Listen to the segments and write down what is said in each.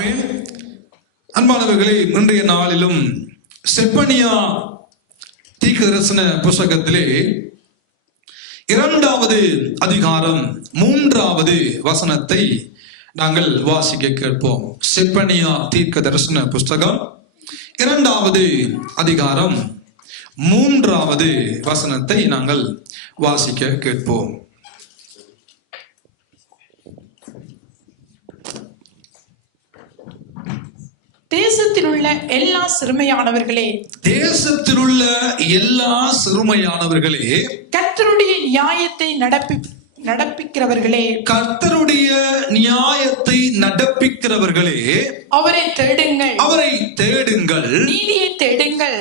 ஆமென். அன்பானவர்களே, இன்றைய நாளிலும் செப்பனியா தீர்க்கதரிசன புஸ்தகத்திலே 2வது அதிகாரம் 3வது வசனத்தை நாங்கள் வாசிக்க கேட்போம். செப்பனியா தீர்க்கதரிசன புஸ்தகம் 2வது அதிகாரம் 3வது வசனத்தை நாங்கள் வாசிக்க கேட்போம். தேசத்திலுள்ள எல்லா சிறுமையானவர்களே, கர்த்தருடைய நியாயத்தை நடப்பிக்கிறவர்களே, அவரை தேடுங்கள், நீதியை தேடுங்கள்,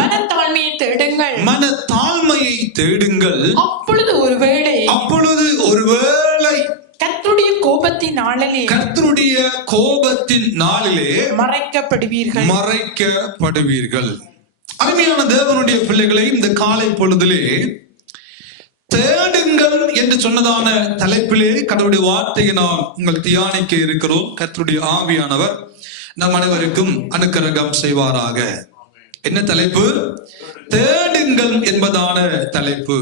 மனத்தாழ்மையை தேடுங்கள். அப்பொழுது ஒருவேளை கர்த்தருடைய கோபத்தின் நாளிலே மறைக்கப்படுவீர்கள். அருமையான தேவனுடைய பிள்ளைகளை, இந்த காலை பொழுதிலே தேடுங்கள் என்று சொன்னதான தலைப்பிலே கடவுளுடைய வார்த்தையை நாம் உங்கள் தியானிக்க இருக்கிறோம். கர்த்தருடைய ஆவியானவர் நம் அனைவருக்கும் அனுக்கிரகம் செய்வாராக. என்ன தலைப்பு? தேடுங்கள் என்பதான தலைப்பு.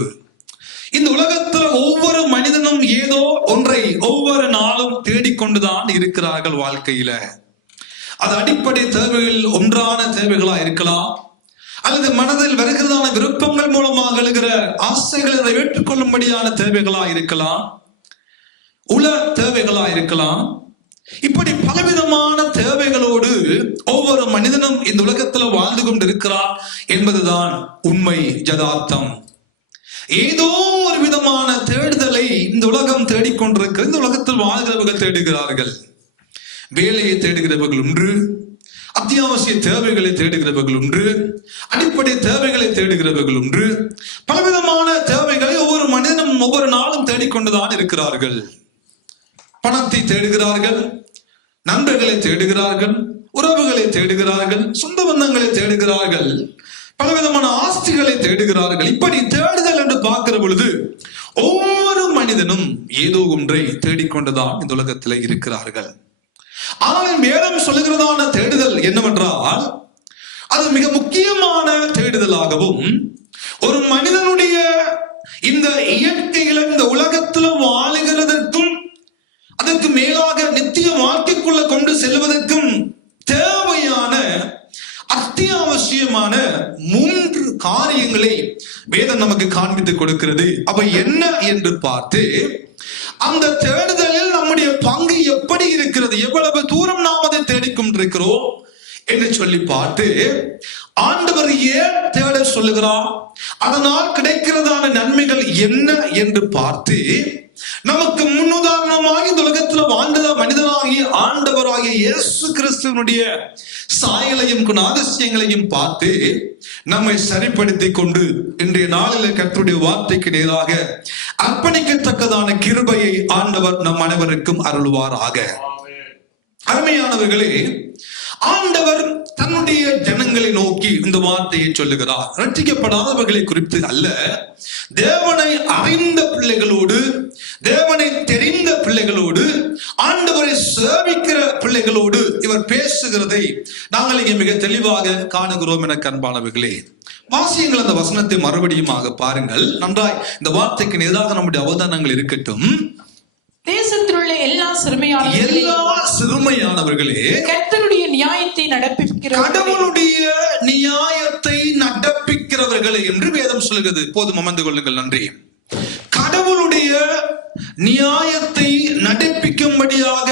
இந்த உலகத்துல ஒவ்வொரு மனிதனும் ஏதோ ஒன்றை ஒவ்வொரு நாளும் தேடிக்கொண்டுதான் இருக்கிறார்கள் வாழ்க்கையில. அது அடிப்படை தேவைகள் ஒன்றான தேவைகளா இருக்கலாம், அல்லது மனதில் வருகிறதான விருப்பங்கள் மூலமாக எழுகிற ஆசைகளை நிறைவேற்றிக்கொள்ளும்படியான தேவைகளா இருக்கலாம், உல தேவைகளா இருக்கலாம். இப்படி பலவிதமான தேவைகளோடு ஒவ்வொரு மனிதனும் இந்த உலகத்துல வாழ்ந்து கொண்டிருக்கிறார் என்பதுதான் உண்மை, யதார்த்தம். ஏதோ ஒரு விதமான தேடுதலை இந்த உலகம் தேடிக்கொண்டிருக்கிற, இந்த உலகத்தில் வாழ்கிறவர்கள் தேடுகிறார்கள். வேலையை தேடுகிறவர்கள் ஒன்று, அத்தியாவசிய தேவைகளை தேடுகிறவர்கள் ஒன்று, அடிப்படை தேவைகளை தேடுகிறவர்கள் ஒன்று. பலவிதமான தேவைகளை ஒவ்வொரு மனிதனும் ஒவ்வொரு நாளும் தேடிக்கொண்டுதான் இருக்கிறார்கள். பணத்தை தேடுகிறார்கள், நண்பர்களை தேடுகிறார்கள், உறவுகளை தேடுகிறார்கள், சொந்த பந்தங்களை தேடுகிறார்கள், பலவிதமான ஆஸ்திகளை தேடுகிறார்கள். இப்படி தேடுதல் என்று பார்க்கிற பொழுது ஒவ்வொரு மனிதனும் ஏதோ ஒன்றை தேடிக்கொண்டுதான் இந்த உலகத்தில் இருக்கிறார்கள். ஆனால் வேதம் சொல்லுகிறதான தேடுதல் என்னவென்றால், அது மிக முக்கியமான தேடுதலாகவும், ஒரு மனிதனுடைய இந்த இயற்கையில இந்த உலகத்துல வாழுகிறதற்கும் அதற்கு மேலாக நித்திய வாழ்க்கைக்குள்ள கொண்டு செல்வதற்கும் தேவையான அத்தியாவசியமான 3 காரியங்களை வேதம் நமக்கு காண்பித்து கொடுக்கிறது. அவை என்ன என்று பார்த்து, அந்த தேடுதலில் நம்முடைய பங்கு எப்படி இருக்கிறது, எவ்வளவு தூரம் நாம் அதை தேடிக்கொண்டிருக்கிறோம் என்று சொல்லி பார்த்து, ஆண்டவர் ஏன் தேட சொல்லுகிறார், அதனால் கிடைக்கிறதான நன்மைகள் என்ன என்று பார்த்து, நமக்கு முன்னுதாரணமாக இந்த உலகத்தில் வாழ்ந்த மனிதனாகிய ஆண்டவராகிய இயேசு கிறிஸ்துவனுடைய சாயலையும் குணாதிசயங்களையும் பார்த்து நம்மை சரிப்படுத்திக் கொண்டு இன்றைய நாளில் கர்த்தருடைய வார்த்தைக்கு நேராக அர்ப்பணிக்கத்தக்கதான கிருபையை ஆண்டவர் நம் அனைவருக்கும் அருள்வாராக. அருமையானவர்களே, ஆண்டவர் தன்னுடைய ஜனங்களை நோக்கி இந்த வார்த்தையை சொல்லுகிறார். ரட்சிக்கப்படாதவர்களை குறித்து அல்ல, தேவனை அறிந்த பிள்ளைகளோடு, தேவனை தெரிந்த பிள்ளைகளோடு, ஆண்டவரை சேவிக்கிற பிள்ளைகளோடு இவர் பேசுகிறதை நாங்கள் இங்கே மிக தெளிவாக காணுகிறோம். என அன்பானவர்களே, வாசியங்கள் அந்த வசனத்தை மறுபடியுமாக பாருங்கள். நன்றாய் இந்த வார்த்தைக்கு எதிராக நம்முடைய அவதானங்கள் இருக்கட்டும். தேசத்திலுள்ள எல்லா சிறுமையானவர்களே, கர்த்தருடைய நியாயத்தை நடப்பிக்கிறவர்களே என்று வேதம் சொல்கிறது. போதும், அமர்ந்து கொள்ளுங்கள். நன்றி. கடவுளுடைய நியாயத்தை நடப்பிக்கும்படியாக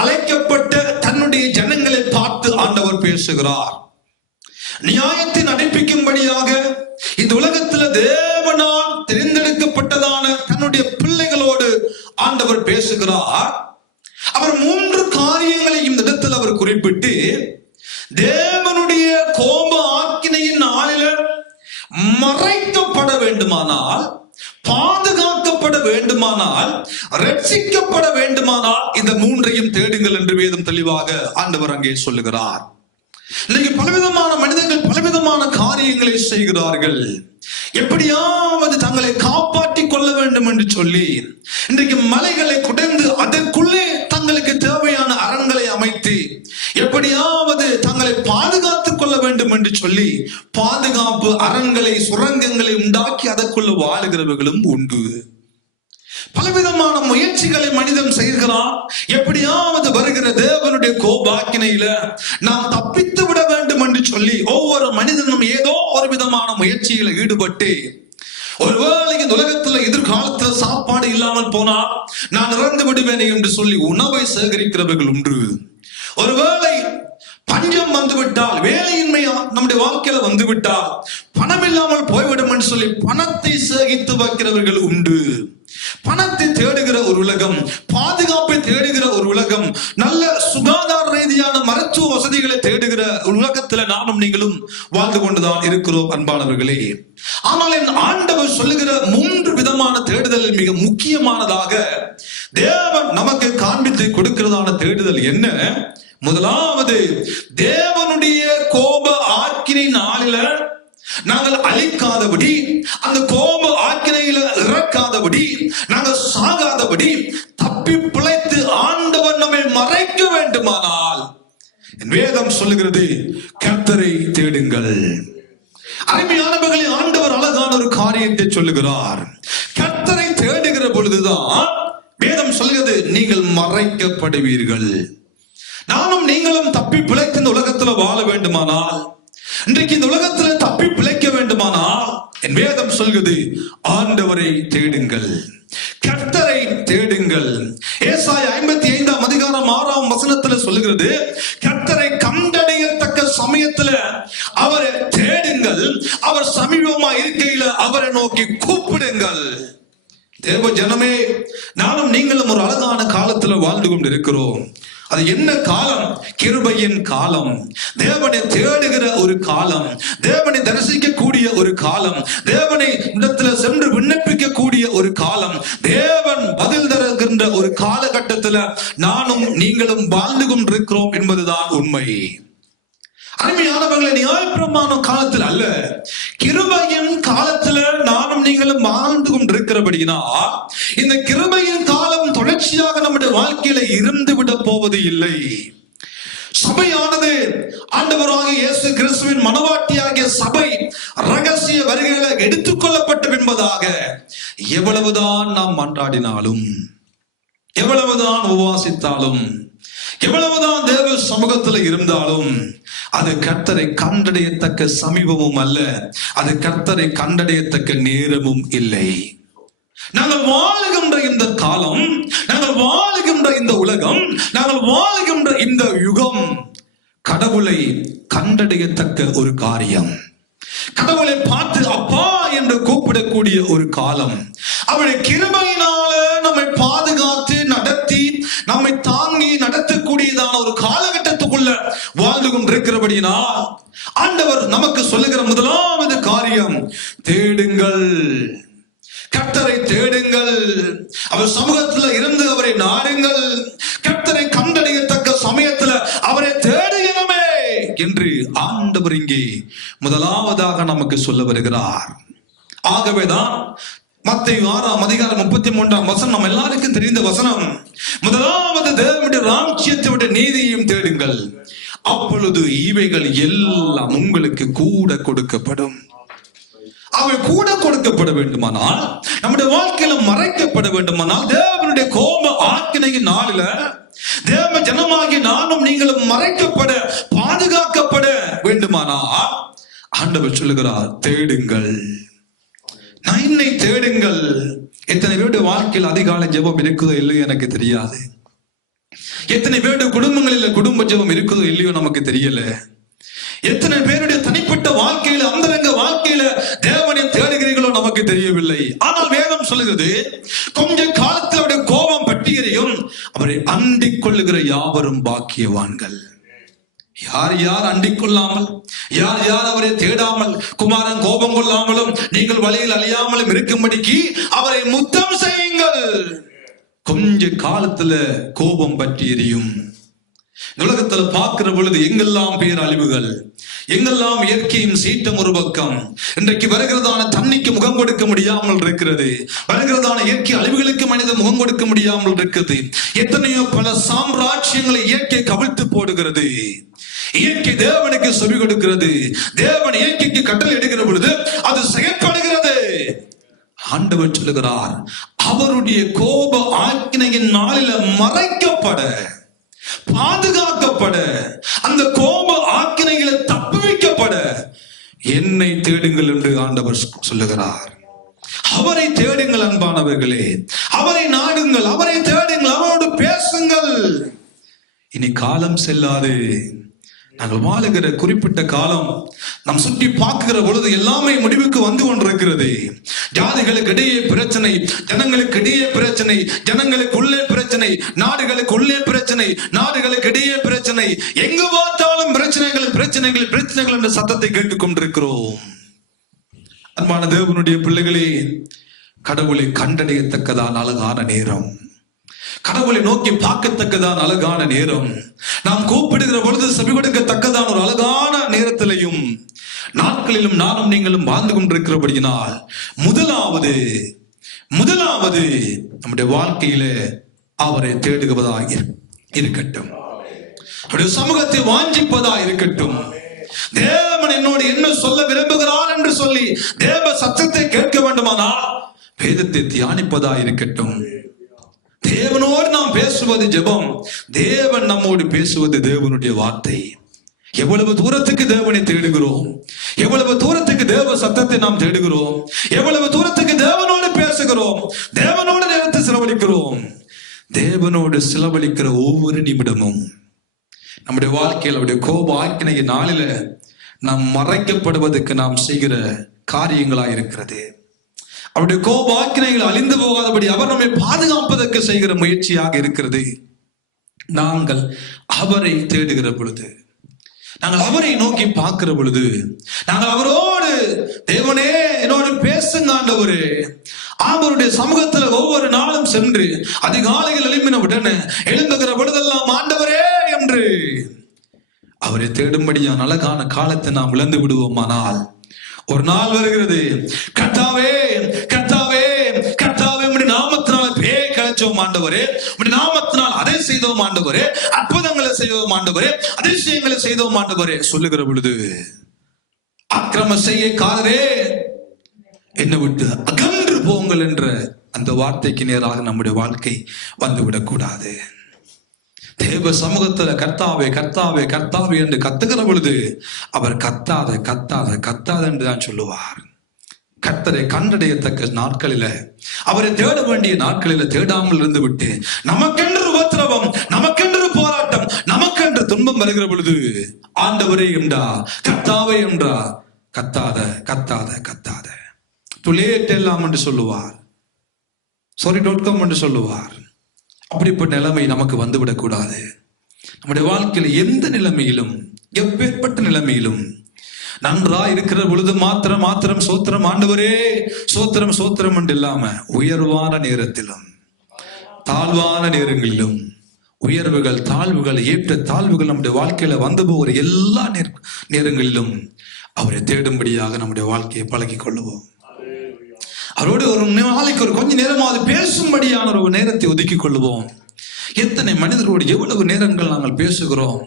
அழைக்கப்பட்ட தன்னுடைய ஜனங்களை பார்த்து ஆண்டவர் பேசுகிறார். நியாயத்தை நடப்பிக்கும்படியாக இந்த உலகத்தில் தேவனால் தெரிந்தெடுக்கப்பட்டதான தன்னுடைய பிள்ளைகளோடு ஆண்டவர் பேசுகிறார். அவர் 3 காரியங்களை இந்த இடத்தில் அவர் குறிப்பிட்டு, தேவனுடைய கோப ஆக்கினையின் நாளில மறைக்கப்பட வேண்டுமானால், பாதுகாக்கப்பட வேண்டுமானால், ரட்சிக்கப்பட வேண்டுமானால் இந்த 3ஐயும் தேடுங்கள் என்று வேதம் தெளிவாக ஆண்டவர் அங்கே சொல்லுகிறார். இன்னைக்கு பலவிதமான மனிதர்கள் பலவிதமான காரியங்களை செய்கிறார்கள். எப்படியாவது தங்களை காப்பாற்றிக் கொள்ள வேண்டும் என்று சொல்லி இன்றைக்கு மலைகளை குடைந்து அதற்குள்ளே தங்களுக்கு தேவையான இருக்கிறவர்களும் உண்டு. பலவிதமான முயற்சிகளை மனிதன் செய்கிறான். எப்படியாவது வருகிற தேவனுடைய கோபாக்கினையில நாம் தப்பித்து விட வேண்டும் என்று சொல்லி ஒவ்வொரு மனிதனும் ஏதோ ஒரு விதமான முயற்சிகளை ஈடுபட்டு, ஒருவேளை இந்த உலகத்துல எதிர்காலத்துல சாப்பாடு இல்லாமல் போனால் நான் இறந்து விடுவேன் என்று சொல்லி உணவை சேகரிக்கிறவர்கள் உண்டு. ஒருவேளை பஞ்சம் வந்துவிட்டால், வேலையின்மை நம்முடைய வாழ்க்கையில வந்துவிட்டால், பணம் இல்லாமல் போய்விடும் என்று சொல்லி பணத்தை சேகித்து வைக்கிறவர்கள் உண்டு. பணத்தை தேடுகிற ஒரு உலகம், பாதுகாப்பை தேடுகிற ஒரு உலகம், நல்ல சுகாதார ரீதியான மருத்துவ வசதிகளை தேடுகிற உலகத்துல நானும் நீங்களும் வாழ்ந்து கொண்டுதான் இருக்கிறோம் அன்பானவர்களே. ஆனால் என் ஆண்டவர் சொல்லுகிற 3 விதமான தேடுதல் மிக முக்கியமானதாக தேவன் நமக்கு காண்பித்து கொடுக்கிறதான தேடுதல் என்ன? முதலாவது, தேவனுடைய கோப ஆக்கினை நாளில நாங்கள் அழிக்காதபடி, அந்த கோப ஆக்கினையில இறக்காதபடி, நாங்கள் சாகாதபடி தப்பி பிழைத்து ஆண்டவர் நம்மை மறைக்க வேண்டுமானால் என் வேதம் சொல்லுகிறது, கர்த்தரை தேடுங்கள். அருமையானவர்களே, ஆண்டவர் அழகான ஒரு காரியத்தை சொல்லுகிறார். கர்த்தரை தேடுகிற பொழுதுதான் வேதம் சொல்லுகிறது, நீங்கள் மறைக்கப்படுவீர்கள். நானும் நீங்களும் தப்பி பிழைத்து இந்த உலகத்துல வாழ வேண்டுமானால், இன்றைக்கு இந்த உலகத்துல தப்பி பிழைக்க வேண்டுமானால் என் வேதம் சொல்கிறது, ஆண்டவரை தேடுங்கள், கர்த்தரை தேடுங்கள். ஏசாயா 55ஆம் அதிகாரம் 6ஆம் வசனத்துல சொல்லுகிறது, கர்த்தரை கண்டடையத்தக்க சமயத்துல அவரை தேடுங்கள், அவர் சமீபமா இருக்கையில அவரை நோக்கி கூப்பிடுங்கள். தேவ ஜனமே, நானும் நீங்களும் ஒரு அழகான காலத்துல வாழ்ந்து கொண்டு இருக்கிறோம். அது என்ன காலம்? கிருபையின் காலம், தேவனை தேடுகிற ஒரு காலம், தேவனை தரிசிக்கக்கூடிய ஒரு காலம், தேவனை இடத்துல சென்று விண்ணப்பிக்க கூடிய ஒரு காலம், தேவன் பதில் தருகின்ற ஒரு காலகட்டத்துல நானும் நீங்களும் வாழ்ந்து கொண்டிருக்கிறோம் என்பதுதான் உண்மை. அருமையானவர்களை, நியாயப்பிரமாண காலத்தில் அல்ல, கிருபையின் காலத்துல நானும் நீங்களும் வாழ்ந்து கொண்டிருக்கிறபடினா இந்த கிருபையின் காலம் தொடர்ச்சியாக நம்முடைய வாழ்க்கையில இருந்து விட போவது இல்லை. சபையானது ஆண்டவராகிய இயேசு கிறிஸ்துவின் மனவாட்டியாகிய சபை ரகசிய வருகையில எடுத்துக்கொள்ளப்பட்டது என்பதாக எவ்வளவுதான் நாம் மன்றாடினாலும், எவ்வளவுதான் உபவாசித்தாலும், எவ்வளவுதான் தேவ சமூகத்தில் இருந்தாலும் அது கர்த்தரை கண்டடையத்தக்க சமீபமும் அல்ல, அது கர்த்தரை கண்டடையத்தக்க நேரமும் இல்லை. நாங்கள் வாழுகின்ற இந்த காலம், நாங்கள் வாழுகின்ற இந்த உலகம், நாங்கள் வாழுகின்ற இந்த யுகம் கடவுளை கண்டடையத்தக்க ஒரு காரியம், கடவுளை பார்த்து அப்பா என்று கூப்பிடக்கூடிய ஒரு காலம். அவருடைய கிருபையினால நம்மை பாதுகாத்து நடத்தி நம்மை தாங்கி நடத்தக்கூடியதான ஒரு காலகட்டத்துக்குள்ள வாழ்ந்து கொண்டிருக்கிறபடினா ஆண்டவர் நமக்கு சொல்லுகிற முதலாவது காரியம், தேடுங்கள், கர்த்தரை தேடுங்கள், அவர் சமூகத்தில் இருந்து அவரை நாடுங்கள், கர்த்தரை கண்டடையத்தக்க சமயத்தில் அவரை தேடுகிறோமே என்று ஆண்டவர் இங்கே முதலாவதாக நமக்கு சொல்ல வருகிறார். ஆகவேதான் மத்தேயு 6ஆம் அதிகாரம் 33ஆம் வசனம் நம்ம எல்லாருக்கும் தெரிந்த வசனம். முதலாவது தேவனுடைய ராஜ்யத்தை நீதியையும் தேடுங்கள், அப்பொழுது இவைகள் எல்லாம் உங்களுக்கு கூட கொடுக்கப்படும். அவை கூட கொடுக்கப்பட வேண்டுமானால், நம்முடைய வாழ்க்கையில மறைக்கப்பட வேண்டுமானால், தேவனுடைய கோப ஆக்கினையின் நாளில தேவ ஜனமாகி நானும் நீங்களும் மறைக்கப்பட பாதுகாக்கப்பட வேண்டுமானால் ஆண்டவர் சொல்லுகிறார், தேடுங்கள், என்னை தேடுங்கள். எத்தனை பேருடைய வாழ்க்கையில் அதிகாலை ஜெபம் இருக்குதோ இல்லையோ எனக்கு தெரியாது. எத்தனை பேருடைய குடும்பங்களில் குடும்ப ஜெபம் இருக்குதோ இல்லையோ நமக்கு தெரியல. எத்தனை பேருடைய தனிப்பட்ட வாழ்க்கையில, அந்தரங்க வாழ்க்கையில தேவனை தேடுகிறீர்களோ நமக்கு தெரியவில்லை. ஆனால் வேதம் சொல்லுகிறது, கொஞ்ச காலத்தில் அவருடைய கோபம் பட்டியலையும் அவரை அண்டிக் கொள்ளுகிற யாவரும் பாக்கியவான்கள். யார் யார் அண்டிக் கொள்ளாமல், யார் யார் அவரை தேடாமல், குமாரன் கோபம் கொள்ளாமலும் நீங்கள் வழியில் அழியாமலும் இருக்கும்படிக்கு அவரை முத்தம் செய்யுங்கள். கொஞ்ச காலத்துல கோபம் பற்றி எரியும். உலகத்துல பார்க்கிற பொழுது எங்கெல்லாம் பேரழிவுகள், எங்கெல்லாம் இயற்கையின் சீற்றம் ஒரு பக்கம், இன்றைக்கு வருகிறதான தண்ணிக்கு முகம் கொடுக்க முடியாமல் இருக்கிறது, வருகிறதான இயற்கை அழிவுகளுக்கு மனிதன் முகம் கொடுக்க முடியாமல் இருக்கிறது. எத்தனையோ பல சாம்ராஜ்யங்களை இயற்கை கவிழ்த்து போடுகிறது. இயற்கை தேவனுக்கு செவி கொடுக்கிறது. தேவன் இயற்கைக்கு கட்டளை எடுக்கிற பொழுது அது செயல்படுகிறது. ஆண்டவர் சொல்லுகிறார், அவருடைய கோப ஆக்கினையின் நாளில மறைக்கப்பட, பாதுகாக்கப்பட, அந்த கோப ஆக்கினைகளை தப்புவிக்கப்பட என்னை தேடுங்கள் என்று ஆண்டவர் சொல்லுகிறார். அவரை தேடுங்கள் அன்பானவர்களே, அவரை நாடுங்கள், அவரை தேடுங்கள், அவரோடு பேசுங்கள். இனி காலம் செல்லாது. நாங்கள் வாழுகிற குறிப்பிட்ட காலம் நாம் சுற்றி பார்க்கிற பொழுது எல்லாமே முடிவுக்கு வந்து கொண்டிருக்கிறது. ஜாதிகளுக்கு இடையே பிரச்சனை, ஜனங்களுக்கு இடையே பிரச்சனை, ஜனங்களுக்கு உள்ளே பிரச்சனை, நாடுகளுக்கு உள்ளே பிரச்சனை, நாடுகளுக்கு இடையே பிரச்சனை, எங்கு பார்த்தாலும் பிரச்சனைகள் பிரச்சனைகள் பிரச்சனைகள் என்ற சத்தத்தை கேட்டுக் கொண்டிருக்கிறோம். அன்பான தேவனுடைய பிள்ளைகளே, கடவுளை கண்டடையத்தக்கதான் அழகான நேரம், கடவுளை நோக்கி பார்க்கத்தக்கதான் அழகான நேரம், நாம் கூப்பிடுகிற பொழுது செவி கொடுக்கத்தக்கதான் ஒரு அழகான நேரத்திலையும் நாட்களிலும் நானும் நீங்களும் வாழ்ந்து கொண்டிருக்கிறபடியினால் முதலாவது நம்முடைய வாழ்க்கையில அவரை தேடுவதாக இருக்கட்டும், அவருடைய சமூகத்தை வாஞ்சிப்பதா இருக்கட்டும். தேவன் என்னோடு என்ன சொல்ல விரும்புகிறார் என்று சொல்லி தேவ சத்தத்தை கேட்க வேண்டுமானால் வேதத்தை தியானிப்பதா இருக்கட்டும். தேவனோடு நாம் பேசுவது ஜெபம், தேவன் நம்மோடு பேசுவது தேவனுடைய வார்த்தை. எவ்வளவு தூரத்துக்கு தேவனை தேடுகிறோம், எவ்வளவு தூரத்துக்கு தேவ சத்தத்தை நாம் தேடுகிறோம், எவ்வளவு தூரத்துக்கு தேவனோடு பேசுகிறோம், தேவனோடு நேரத்தை செலவழிக்கிறோம். தேவனோடு செலவழிக்கிற ஒவ்வொரு நிமிடமும் நம்முடைய வாழ்க்கையில் அவருடைய கோப ஆக்கினைய நாளில நாம் மறைக்கப்படுவதற்கு நாம் செய்கிற காரியங்களா இருக்கிறது. அவருடைய கோப ஆக்கினைகள் அழிந்து போகாதபடி அவர் நம்மை பாதுகாப்பதற்கு செய்கிற முயற்சியாக இருக்கிறது. நாங்கள் அவரை தேடுகிற பொழுது, நாங்கள் அவரை நோக்கி பார்க்கிற பொழுது, நாங்கள் அவரோடு தேவனே என்னோடு பேசுங்க ஆண்டவரே, அவருடைய சமூகத்துல ஒவ்வொரு நாளும் சென்று அதிகாலையில் எழுப்பின உடனே எழும்புகிற பொழுதெல்லாம் ஆண்டவரே என்று அவரை தேடும்படியான அழகான காலத்தை நாம் இழந்து விடுவோமானால் ஒரு நாள் வருகிறது, கர்த்தாவே கர்த்தாவே கர்த்தாவே உம்முடைய நாமத்தினால் பேய் கலைச்சோம் ஆண்டவரே, உம்முடைய நாமத்தினால் அதை செய்தோம் ஆண்டவரே, அற்புதங்களை செய்தோம் ஆண்டவரே, அதிசயங்களை செய்தோம் ஆண்டவரே சொல்லுகிற பொழுது அக்கிரம செய்யக்காரரே என்னை விட்டு அகன்று போங்கள் என்ற அந்த வார்த்தைக்கு நேராக நம்முடைய வாழ்க்கை வந்துவிடக் கூடாது. தேவ சமூகத்துல கர்த்தாவே கர்த்தாவே கர்த்தாவே என்று கத்துகிற பொழுது அவர் கத்தாத கத்தாத கத்தாத என்று தான் சொல்லுவார். கர்த்தரை கண்டடையத்தக்க நாட்களில, அவரை தேட வேண்டிய நாட்களில தேடாமல் இருந்து விட்டு நமக்கென்று உபத்திரவம், நமக்கென்று போராட்டம், நமக்கென்று துன்பம் வருகிற பொழுது ஆண்டவரே என்றா கர்த்தாவே என்றா கத்தாத கத்தாத கத்தாத துளேட் எல்லாம் என்று சொல்லுவார், sorry.com என்று சொல்லுவார். அப்படிப்பட்ட நிலைமை நமக்கு வந்துவிடக் கூடாது. நம்முடைய வாழ்க்கையில் எந்த நிலைமையிலும், எப்பேற்பட்ட நிலைமையிலும் நன்றா இருக்கிற பொழுது மாத்திரம் சோத்திரம் ஆண்டவரே சோத்திரம் சோத்திரம் என்று இல்லாம உயர்வான நேரத்திலும் தாழ்வான நேரங்களிலும் உயர்வுகள் தாழ்வுகள் ஏற்ற தாழ்வுகள் நம்முடைய வாழ்க்கையில வந்து போகிற எல்லா நேரங்களிலும் அவரை தேடும்படியாக நம்முடைய வாழ்க்கையை பழகி கொள்ளுவோம். அவரோடு ஒரு நாளைக்கு ஒரு கொஞ்ச நேரமாவது பேசும்படியான ஒரு நேரத்தை ஒதுக்கி கொள்ளுவோம். எத்தனை மனிதரோடு எவ்வளவு நேரங்கள் நாங்கள் பேசுகிறோம்,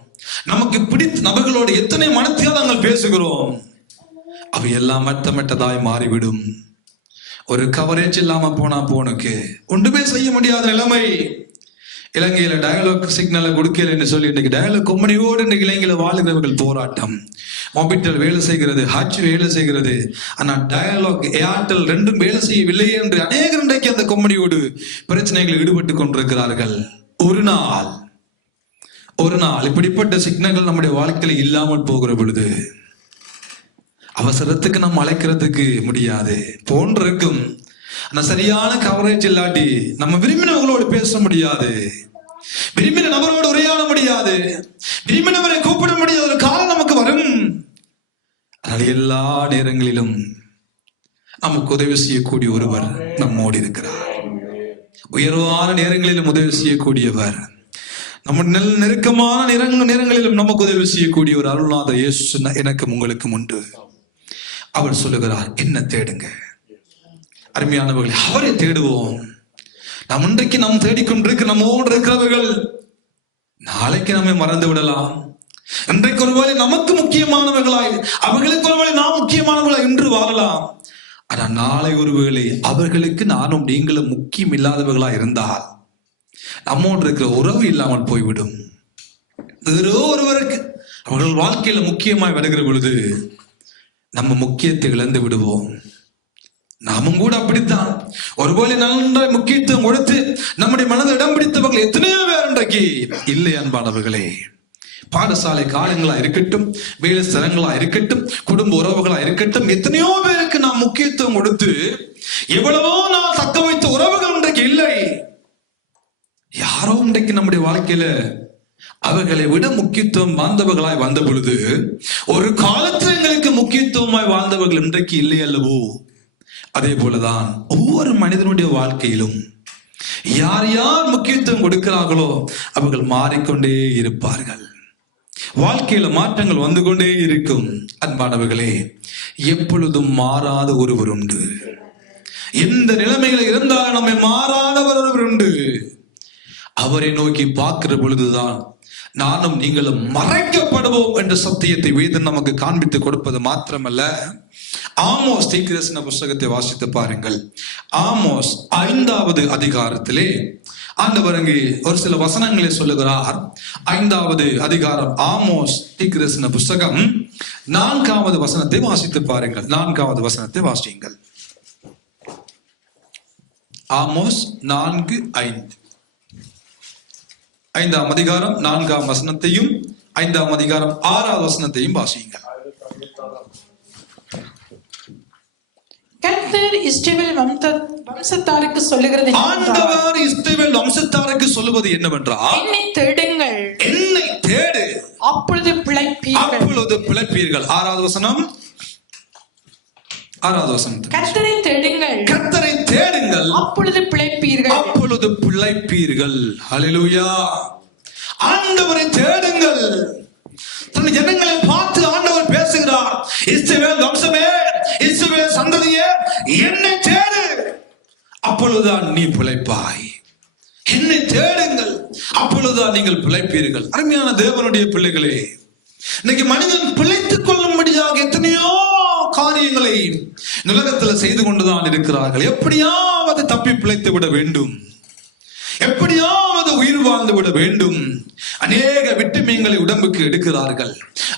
நமக்கு பிடித்த நபர்களோடு எத்தனை மனத்தையால் நாங்கள் பேசுகிறோம். அவை எல்லாம் மட்டதாய் மாறிவிடும். ஒரு கவரேஜ் இல்லாம போனா போனுக்கு ஒன்றுமே செய்ய முடியாத நிலைமை. இலங்கையில டயலாக் சிக்னலை கொடுக்கல என்று சொல்லி இன்னைக்கு டயலாக் கொம்பனியோடு இன்னைக்கு இலங்கையில வாழுகிறவர்கள் போராட்டம். மொபிட்டல் வேலை செய்கிறது, ஹாட்சி வேலை செய்கிறது, ஆனா டயலாக் ஏர்டெல் ரெண்டும் வேலை செய்யவில்லை என்று அநேகர் இன்றைக்கு அந்த கொம்பனியோடு பிரச்சனைகளில் ஈடுபட்டு கொண்டிருக்கிறார்கள். ஒரு நாள் இப்படிப்பட்ட சிக்னல்கள் நம்முடைய வாழ்க்கையில இல்லாமல் போகிற பொழுது அவசரத்துக்கு நம்ம அழைக்கிறதுக்கு முடியாது போன்றிருக்கும். ஆனா சரியான கவரேஜ் இல்லாட்டி நம்ம விரும்பினவங்களோடு பேச முடியாது, விரும்பின நபரோடு உரையாட முடியாது, விரும்பினவரை கூப்பிட முடியாத ஒரு காலம் நமக்கு வரும். அதனால எல்லா நேரங்களிலும் நமக்கு உதவி செய்யக்கூடிய ஒருவர் நம்மோடு இருக்கிறார். உயர்வான நேரங்களிலும் உதவி செய்யக்கூடியவர், நம்ம நெருக்கமான நேரங்களிலும் நமக்கு உதவி செய்யக்கூடிய ஒரு அருள்நாத இயேசு எனக்கும் உங்களுக்கும் உண்டு. அவர் சொல்லுகிறார், என்ன தேடுங்க. அருமையானவர்களே, அவரை தேடுவோம். நாம் இன்றைக்கு நாம் தேடிக்கொண்டிருக்க நம்மோடு இருக்கிறவர்கள் நாளைக்கு நம்மை மறந்து விடலாம். இன்றைக்கு ஒருவேளை நமக்கு முக்கியமானவர்களாய், அவர்களுக்கு ஒருவேளை நாம் முக்கியமானவர்களாய் இன்று வாழலாம். ஆனா நாளை ஒருவேளை அவர்களுக்கு நானும் நீங்களும் முக்கியம் இல்லாதவர்களா இருந்தால் நம்மோடு இருக்கிற உறவு இல்லாமல் போய்விடும். வேறோ ஒருவருக்கு அவர்கள் வாழ்க்கையில முக்கியமாய் வருகிற பொழுது நம்ம முக்கியத்தை இழந்து விடுவோம். நாமும் கூட அப்படித்தான். ஒருவேளை நல்ல முக்கியத்துவம் கொடுத்து நம்முடைய மனதை இடம் பிடித்தவர்கள் எத்தனையோ பேர் இன்றைக்கு இல்லை அன்பானவர்களே. பாடசாலை காலங்களா இருக்கட்டும், வேலை ஸ்தலங்களா இருக்கட்டும், குடும்ப உறவுகளா இருக்கட்டும், எத்தனையோ பேருக்கு நாம் முக்கியத்துவம் கொடுத்து எவ்வளவோ நான் தக்க வைத்த உறவுகள் இன்றைக்கு இல்லை. யாரோ இன்றைக்கு நம்முடைய வாழ்க்கையில அவர்களை விட முக்கியத்துவம் வாழ்ந்தவர்களாய் வந்த பொழுது ஒரு காலத்தில் எங்களுக்கு முக்கியத்துவமாய் வாழ்ந்தவர்கள் இன்றைக்கு இல்லை அல்லவோ? அதே போலதான் ஒவ்வொரு மனிதனுடைய வாழ்க்கையிலும் யார் யார் முக்கியத்துவம் கொடுக்கிறார்களோ அவர்கள் மாறிக்கொண்டே இருப்பார்கள். வாழ்க்கையில மாற்றங்கள் வந்து கொண்டே இருக்கும். அன்பானவர்களே, எப்பொழுதும் மாறாத ஒருவர் உண்டு. எந்த நிலைமையில இருந்தாலும் நம்மை மாறாதவர் ஒருவர் உண்டு. அவரை நோக்கி பார்க்கிற பொழுதுதான் நானும் நீங்களும் மறைக்கப்படுவோம் என்ற சத்தியத்தை வேதம் நமக்கு காண்பித்து கொடுப்பது மாத்திரமல்ல, ஆமோஸ் தீர்க்கதரிசன புஸ்தகத்தை வாசித்து பாருங்கள். ஆமோஸ் 5வது அதிகாரத்திலே ஆண்டவர் அங்கே ஒரு சில வசனங்களை சொல்லுகிறார். 5வது அதிகாரம் ஆமோஸ் தீர்க்கதரிசன புஸ்தகம் 4வது வசனத்தை வாசித்து பாருங்கள். 4வது வசனத்தை வாசியுங்கள். ஆமோஸ் 4:5. 5ஆம் அதிகாரம் 4ஆம் வசனத்தையும் 5ஆம் அதிகாரம் 6வது வசனத்தையும் வாசியுங்கள். கர்த்தர் இஸ்ரவேல் வம்சத்தாருக்கு சொல்லுகிறது, ஆண்டவர் இஸ்ரவேல் வம்சத்தாருக்கு சொல்லுவது என்னவென்றால், என்னை தேடுங்கள், என்னை தேடு, அப்பொழுது பிழைப்பீர்கள். அப்பொழுது பிழைப்பீர்கள். 6வது வசனம். 6வது வசனம். கர்த்தரை தேடுங்கள், கர்த்தரை தேடுங்கள், அப்பொழுது பிழைப்பீர்கள், அப்பொழுது பிழைப்பீர்கள். ஹல்லேலூயா. ஆண்டவரை தேடுங்கள். தன் ஜனங்களை பார்த்து ஆண்டவர் பேசுகிறார். இஸ்ரவேல் வம்சமே, இஸ்ரவேல் சந்ததியே, என்னை தேடு, அப்பொழுதுதான் நீ பிழைப்பாய். என்னை தேடுங்கள், அப்பொழுதுதான் நீங்கள் பிழைப்பீர்கள். அருமையான தேவனுடைய பிள்ளைகளே, இன்னைக்கு மனிதன் பிழைத்துக் கொள்ளும்படியாக எத்தனையோ காரியங்களை உலகத்தில் செய்து கொண்டுதான் இருக்கிறார்கள். எப்படியாவது தப்பி பிழைத்து விட வேண்டும், எப்படியாவது உயிர் வாழ்ந்து விட வேண்டும். அநேக விட்டமின்களை உடம்புக்கு எடுக்கிறார்கள்,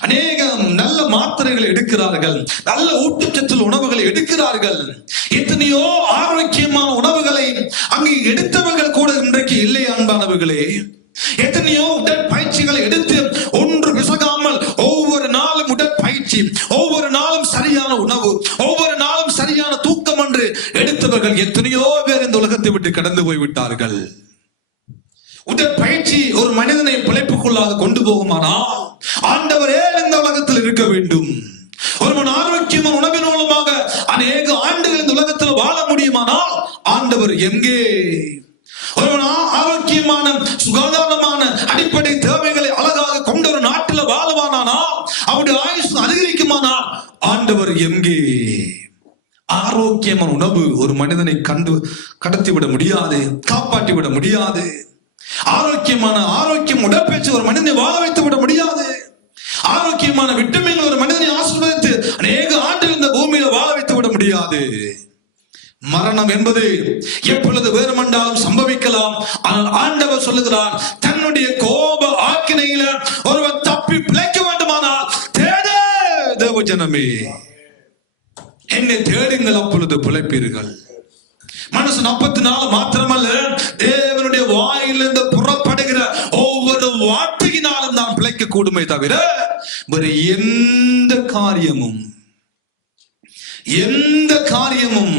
அநேக நல்ல மாத்திரைகளை எடுக்கிறார்கள், நல்ல ஊட்டச்சத்து உணவுகளை எடுக்கிறார்கள். எத்தனையோ ஆரோக்கியமான உணவுகளை அங்கு எடுத்தவர்கள் கூட இன்றைக்கு இல்லை அன்பானவர்களே. எத்தனையோ உடற்பயிற்சிகளை எடுத்து ஒன்று விசகாமல் ஒவ்வொரு நாளும் உடற்பயிற்சி, ஒவ்வொரு நாளும் சரியான உணவு, ஒவ்வொரு நாளும் சரியான தூக்கம் என்று எடுத்தவர்கள் எத்தனையோ பேர் இந்த உலகத்தை விட்டு கடந்து போய்விட்டார்கள். உடற்பயிற்சி ஒரு மனிதனை பிழைப்புக்குள்ளாக கொண்டு போகுமானால் ஆண்டவரே இந்த உலகத்தில் இருக்க வேண்டும். ஒருவன் ஆரோக்கியமான உணவின் மூலமாக அநேக ஆண்டுகள் இந்த உலகத்தில் வாழ முடியுமானால் ஆண்டவர் எங்கே? ஒருவன் ஆரோக்கியமான சுகாதாரமான அடிப்படை தேவைகளை அழகாக கொண்ட ஒரு நாட்டில் வாழ்வானால் அவருடைய ஆயுசு அதிகரிக்குமானால் ஆண்டவர் எங்கே? ஆரோக்கியமான உணவு ஒரு மனிதனை கடத்திவிட முடியாது, காப்பாற்றி விட முடியாது. ஆரோக்கியம் உடற்பயிற்சி ஒரு மனிதனை வாழ வைத்து விட முடியாது. ஆரோக்கியமான விட்டமின்கள் ஒரு மனிதனை ஆசீர்வதித்து அநேக ஆண்டுகள் இந்த பூமியில வாழ வைத்து விட முடியாது. மரணம் என்பது எப்பொழுது வேறுமண்டாலும் சம்பவிக்கலாம். ஆனால் ஆண்டவர் சொல்லுகிறார், தன்னுடைய கோப ஆக்கினையில ஒருவன் தப்பி பிழைக்க வேண்டுமானால் தேடு தேவ ஜனமே, என்னை தேடுங்கள், அப்பொழுது பிழைப்பீர்கள். மனுஷன் 40 மாத்திரமல்ல, தேவனுடைய வாயிலிருந்து புறப்படுகிற ஒவ்வொரு வார்த்தையினாலும் நாம் பிழைக்க கூடுமே தவிர வேறு எந்த காரியமும்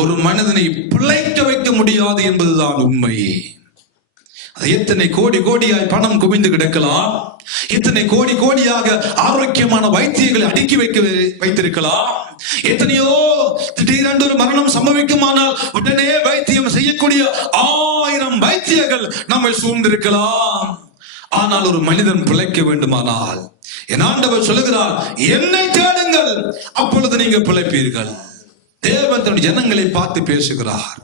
ஒரு மனிதனை பிழைக்க வைக்க முடியாது என்பதுதான் உண்மை. எத்தனை கோடியாய் பணம் குவிந்து கிடக்கலாம், எத்தனை கோடியாக ஆரோக்கியமான வைத்தியங்களை அடுக்கி வைத்திருக்கலாம். எத்தனையோ திடீரென்று ஒரு மரணம் சம்பவிக்குமானால் உடனே வைத்தியம் செய்யக்கூடிய 1000 வைத்தியர்கள் நம்மை சூழ்ந்திருக்கலாம். ஆனால் ஒரு மனிதன் பிழைக்க வேண்டுமானால் என் ஆண்டவர் சொல்லுகிறார், என்னை தேடுங்கள், அப்பொழுது நீங்க பிழைப்பீர்கள். தேவன் தன்னுடைய ஜனங்களை பார்த்து பேசுகிறார்.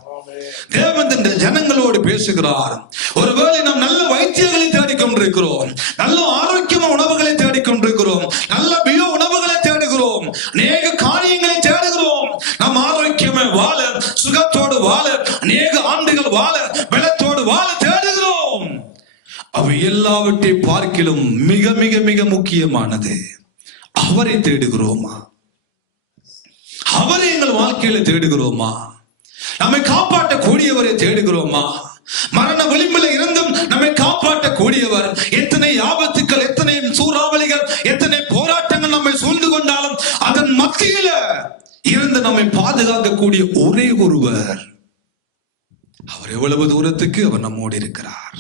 தேவன் இந்த ஜனங்களோடு பேசுகிறார். ஒருவேளை நாம் நல்ல வைத்தியங்களை தேடிக்கொண்டிருக்கிறோம், நல்ல ஆரோக்கியமான உணவுகளை தேடிக்கொண்டிருக்கிறோம், நல்ல பியோ உணவுகளை தேடுகிறோம், அநேக காரியங்களை தேடுகிறோம். நம் அநேக ஆண்டுகள் வாழ, பலத்தோடு வாழ தேடுகிறோம். அவை எல்லாவற்றை பார்க்கிலும் மிக மிக மிக முக்கியமானது, அவரை தேடுகிறோமா? அவரை எங்கள் வாழ்க்கையில தேடுகிறோமா? நம்மை காப்பாற்றக்கூடியவரை தேடுகிறோமா? மரண விளிம்பில் இருந்தும் நம்மை காப்பாற்றக்கூடியவர். எத்தனை ஆபத்துக்கள், எத்தனை சூறாவளிகள், எத்தனை போராட்டங்கள் நம்மை சூழ்ந்து கொண்டாலும் அதன் மத்தியில இருந்து நம்மை பாதுகாக்கக்கூடிய ஒரே ஒருவர். அவர் எவ்வளவு தூரத்துக்கு அவர் நம்மோடு இருக்கிறார்,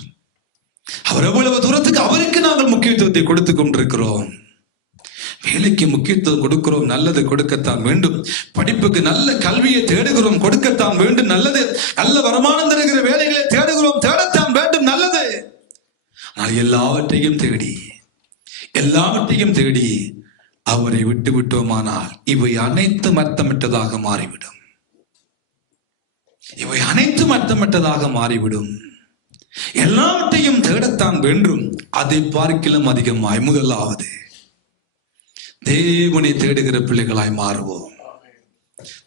அவர் எவ்வளவு தூரத்துக்கு அவருக்கு நாங்கள் முக்கியத்துவத்தை கொடுத்து கொண்டிருக்கிறோம். வேலைக்கு முக்கியத்துவம் கொடுக்கிறோம், நல்லது கொடுக்கத்தான் வேண்டும். படிப்புக்கு நல்ல கல்வியை தேடுகிறோம், கொடுக்கத்தான் வேண்டும், நல்லது. நல்ல வருமானம் தருகிற வேலைகளை தேடுகிறோம், தேடத்தான் வேண்டும், நல்லது. ஆனால் எல்லாவற்றையும் தேடி அவரை விட்டு விட்டோமானால் இவை அனைத்தும் அர்த்தமற்றதாக மாறிவிடும். இவை அனைத்தும் அர்த்தமற்றதாக மாறிவிடும். எல்லாவற்றையும் தேடத்தான் வேண்டும். அதை பார்க்கிலும் அதிகமாய் முதலாவது தேவனை தேடுகிற பிள்ளைகளாய் மாறுவோம்.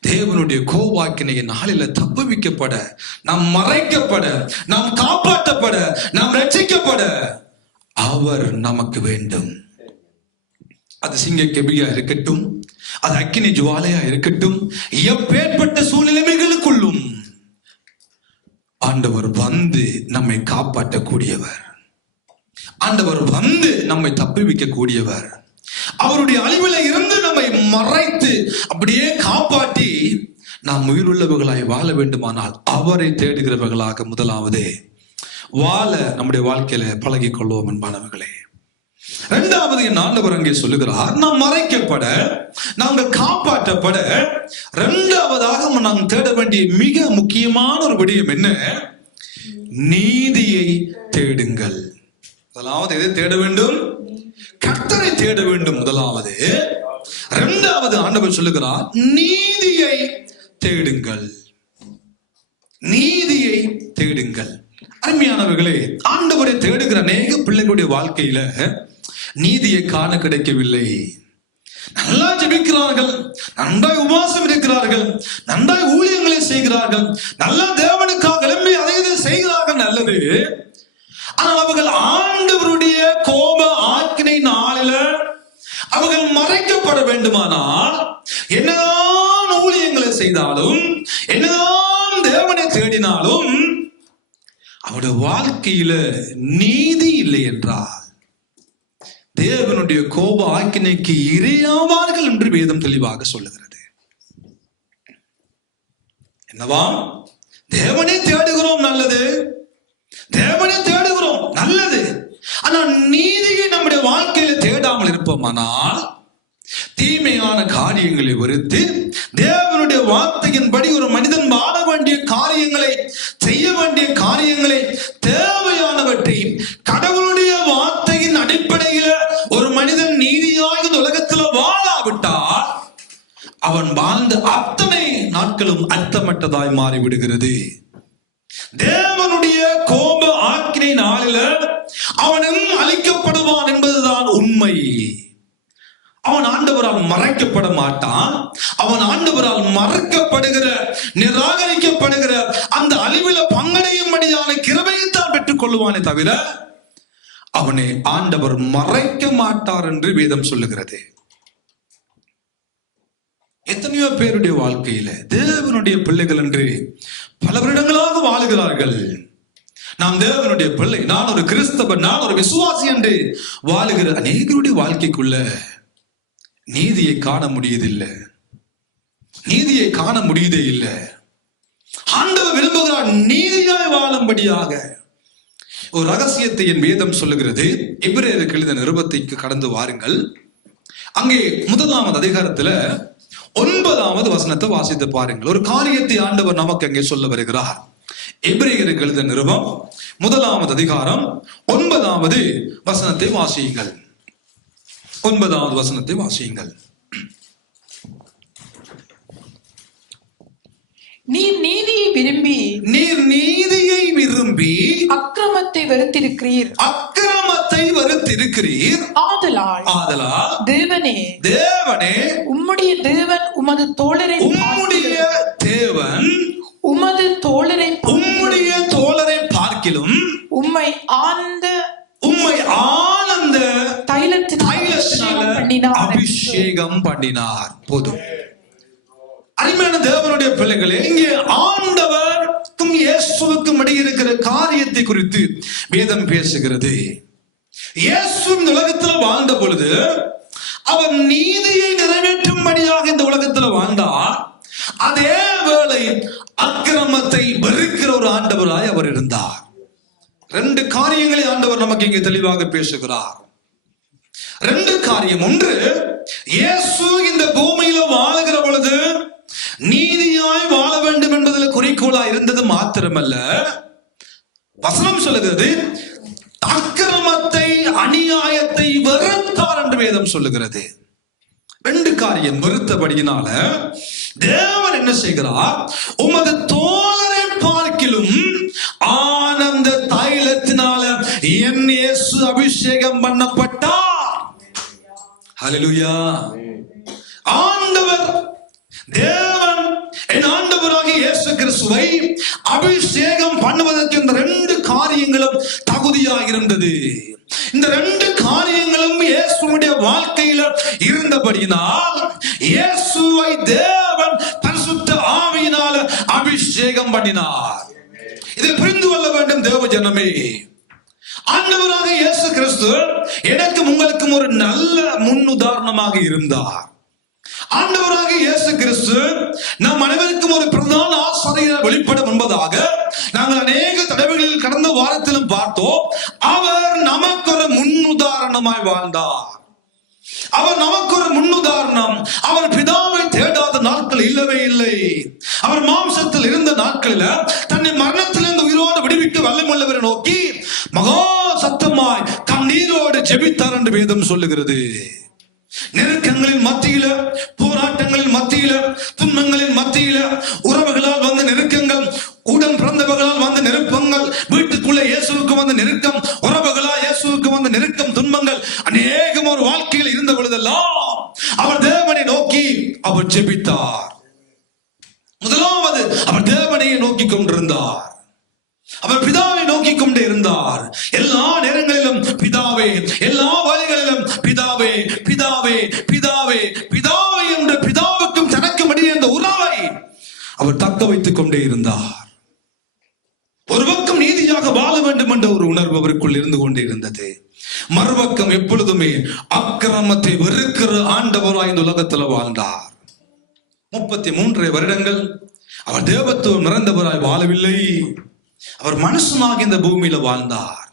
தேவனுடைய கோபாக்கினைய நாளில தப்புவிக்கப்பட, நாம் மறைக்கப்பட, நாம் காப்பாற்றப்பட, நாம் ரட்சிக்கப்பட அவர் நமக்கு வேண்டும். அது சிங்க கெபியா இருக்கட்டும், அது அக்கினி ஜுவாலையா இருக்கட்டும், எப்பேற்பட்ட சூழ்நிலைகளுக்குள்ளும் ஆண்டவர் வந்து நம்மை காப்பாற்றக்கூடியவர், ஆண்டவர் வந்து நம்மை தப்புவிக்க கூடியவர். அவருடைய அழிவில இருந்து நம்மை மறைத்து அப்படியே காப்பாற்றி நாம் உயிருள்ளவர்களாய் வாழ வேண்டுமானால் அவரை தேடுகிறவர்களாக முதலாவது வாழ நம்முடைய வாழ்க்கையில பழகி கொள்வோம் அன்பானவர்களே. இரண்டாவது என் ஆண்டவர் அங்கே சொல்லுகிறார், நாம் மறைக்கப்பட, நாங்கள் காப்பாற்றப்பட, இரண்டாவதாக நாம் தேட வேண்டிய மிக முக்கியமான ஒரு விடயம் என்ன? நீதியை தேடுங்கள். முதலாவது எதை தேட வேண்டும்? கர்த்தரை தேட வேண்டும் முதலாவது. இரண்டாவது ஆண்டவர் சொல்லுகிறார், நீதியை தேடுங்கள், நீதியை தேடுங்கள். அருமையானவர்களே, ஆண்டவரை தேடுகிற அநேக பிள்ளைகளுடைய வாழ்க்கையில நீதியை காண கிடைக்கவில்லை. நல்லா ஜெபிக்கிறார்கள், நன்றாய் உபவாசம் இருக்கிறார்கள், நன்றாய் ஊழியங்களை செய்கிறார்கள், நல்லா தேவனுக்காக எழும்பி அதை செய்கிறார்கள், நல்லது. ஆனால் அவர்கள் ஆண்டவருடைய கோப ஆக்கினை நாளில அவர்கள் மறைக்கப்பட வேண்டுமானால் என்னதான் ஊழியங்களை செய்தாலும், என்னதான் தேவனை தேடினாலும் அவருடைய வாழ்க்கையில நீதி இல்லை என்றால் தேவனுடைய கோப ஆக்கினைக்கு இரையாவார்கள் என்று வேதம் தெளிவாக சொல்லுகிறது. என்னவா? தேவனை தேடுகிறோம், நல்லது. தேவனை தேடுகிறோம், நல்லது. ஆனால் நீதியை நம்முடைய வாழ்க்கையில தேடாமல் இருப்போமானால் தீமையான காரியங்களை வெறுத்து தேவனுடைய வார்த்தையின்படி ஒரு மனிதன் வாழ வேண்டிய காரியங்களை, செய்ய வேண்டிய காரியங்களை, தேவையானவற்றை கடவுளுடைய வார்த்தையின் அடிப்படையில ஒரு மனிதன் நீதியாக இந்த உலகத்தில் வாழாவிட்டால் அவன் வாழ்ந்த அத்தனை நாட்களும் அர்த்தமற்றதாய் மாறிவிடுகிறது. தேவனுடைய கோப ஆக்கினை நாளில அவனும் அழிக்கப்படுவான் என்பதுதான் உண்மை. அவன் ஆண்டவரால் மறைக்கப்பட மாட்டான். அவன் ஆண்டவரால் மறைக்கப்படுகிற, நிராகரிக்கப்படுகிற அந்த அழிவில பங்கடையும்படியான கிருபையைத்தான் பெற்றுக் கொள்ளுவானே தவிர அவனை ஆண்டவர் மறைக்க மாட்டார் என்று வேதம் சொல்லுகிறது. எத்தனையோ பேருடைய வாழ்க்கையில தேவனுடைய பிள்ளைகள் என்று பல வருடங்களாக வாழுகிறார்கள். நாம் தேவனுடைய பிள்ளை, நான் ஒரு கிறிஸ்தவன், நான் ஒரு விசுவாசி என்று வாழுகிற அநேகருடைய வாழ்க்கைக்குள்ள நீதியை காண முடியதில்லை, நீதியை காண முடியதே இல்லை. ஆண்டவர் விரும்புகிறார் நீதியாய் வாழும்படியாக. ஒரு ரகசியத்தை என் வேதம் சொல்லுகிறது. எபிரேயருக்கு எழுதின நிருபத்திற்கு கடந்து வாருங்கள். அங்கே 1ஆம் அதிகாரத்துல 9வது வசனத்தை வாசித்து பாருங்கள். ஒரு காரியத்தை ஆண்டவர் நமக்கு அங்கே சொல்ல வருகிறார். எபிரேயருக்கு எழுதின நிருபம் 1ஆம் அதிகாரம் 9வது வசனத்தை வாசியுங்கள். 9வது வசனத்தை வாசியுங்கள். நீர் நீதியை விரும்பி அக்கிரமத்தை வெறுத்திருக்கிறீர். ஆதலால் தேவனே உம்முடைய தேவன் உமது தோழரை அபிஷேகம் பண்ணினார். போதும். அருமையான தேவனுடைய பிள்ளைகளே, இங்கே ஆண்டவருக்கும் இயேசுவுக்கும் இடையே இருக்கிற காரியத்தை குறித்து வேதம் பேசுகிறது. இயேசு இந்த உலகத்தில் வாழ்ந்த பொழுது அவர் நீதியை நிறைவேற்றும்படியாக இந்த உலகத்தில் வாழ்ந்தார். அதே வேளை அக்கிரமத்தை வெறுக்கிற ஒரு ஆண்டவராய் அவர் இருந்தார். ரெண்டு காரியங்களை ஆண்டவர் நமக்கு இங்கே தெளிவாக பேசுகிறார். ரெண்டு காரியம். ஒன்று, இயேசு இந்த பூமியில வாழுகிற பொழுது நீதியாய் வாழ வேண்டும் என்பதில் குறிக்கோளா இருந்தது மாத்திரமல்ல, வசனம் சொல்லுகிறது அக்கிரமத்தை அநியாயத்தை வெறுத்தார் என்று வேதம் சொல்லுகிறது. ரெண்டு காரியம். வெறுத்தபடியினால தேவன் என்ன செய்கிறார்? உமது தோழரை பார்க்கிலும் ஆனந்த தைலத்தினால என் இயேசு அபிஷேகம் பண்ணப்பட்டார். ஹல்லேலூயா. ஆண்டவர் தேவன் என் ஆண்டவராகிய இயேசு கிறிஸ்துவை அபிஷேகம் பண்ணுவதற்கு இந்த ரெண்டு காரியங்களும் தகுதியாக இருந்தது. இந்த ரெண்டு காரியங்களும் இயேசுவுடைய வாழ்க்கையில இருந்தபடியினால் இயேசுவை தேவன் பரிசுத்த ஆவியினால அபிஷேகம் பண்ணினார். இதை புரிந்து கொள்ள வேண்டும் தேவ ஜனமே. ஆண்டவராக இயேசு கிறிஸ்து எனக்கும் உங்களுக்கும் ஒரு நல்ல முன்னுதாரணமாக இருந்தார். ஆண்டவராக இயேசு கிறிஸ்து நம் அனைவருக்கும் ஒரு பிரதான ஆசாரியர் வெளிப்படும் என்பதாக நாங்கள் அநேக தடவைகளில் கடந்த வாரத்திலும் பார்த்தோம். அவர் நமக்கு ஒரு முன்னுதாரணமாய் வாழ்ந்தார். அவர் நமக்கு ஒரு முன்னுதாரணம். அவர் பிதாவை தேடாத நாட்கள் இல்லவே இல்லை. அவர் மாம்சத்தில் இருந்த நாட்களில் தன்னை மரணத்திலிருந்து உயிரோடு விடுவிக்க வல்லமையுள்ளவரை நோக்கி மகா சத்தமாய் கண்ணீரோடு ஜெபித்தார் என்று வேதம் சொல்லுகிறது. நெருக்கங்களின் மத்தியில, போராட்டங்களின் மத்தியில, துன்பங்களின் மத்தியில, உறவுகளால் வந்த நெருக்கங்கள், உடன் பிறந்தவர்களால் வந்த நெருக்கங்கள், வீட்டுக்குள்ள இயேசுவுக்கு வந்த நெருக்கம், உறவுகளால் இயேசுவுக்கு வந்த நெருக்கம், துன்பங்கள் அநேகம் ஒரு வாழ்க்கையில் இருந்த பொழுதெல்லாம் அவர் தேவனை நோக்கி அவர் ஜெபித்தார். முதலாவது அவர் தேவனையை நோக்கி கொண்டிருந்தார். அவர் பிதாவை நோக்கி கொண்டே இருந்தார். எல்லா நேரங்களிலும் பிதாவே, எல்லா வழிகளிலும் பிதாவே, பிதாவே, பிதாவே, பிதாவே என்று பிதாவுக்கும் தனக்கும் இடையே இந்த உறவை அவர் தக்க வைத்துக் கொண்டே இருந்தார். ஒரு பக்கம் நீதியாக வாழ வேண்டும் என்ற ஒரு உணர்வு அவருக்குள் இருந்து கொண்டே இருந்தது. மறுபக்கம் எப்பொழுதுமே அக்கிரமத்தை வெறுக்கிற ஆண்டவராய் இந்த உலகத்தில் வாழ்ந்தார். 33 வருடங்கள் அவர் தேவத்துவம் நிறைந்தவராய் வாழவில்லை. அவர் மனுஷனாக இந்த பூமியில வாழ்ந்தார்.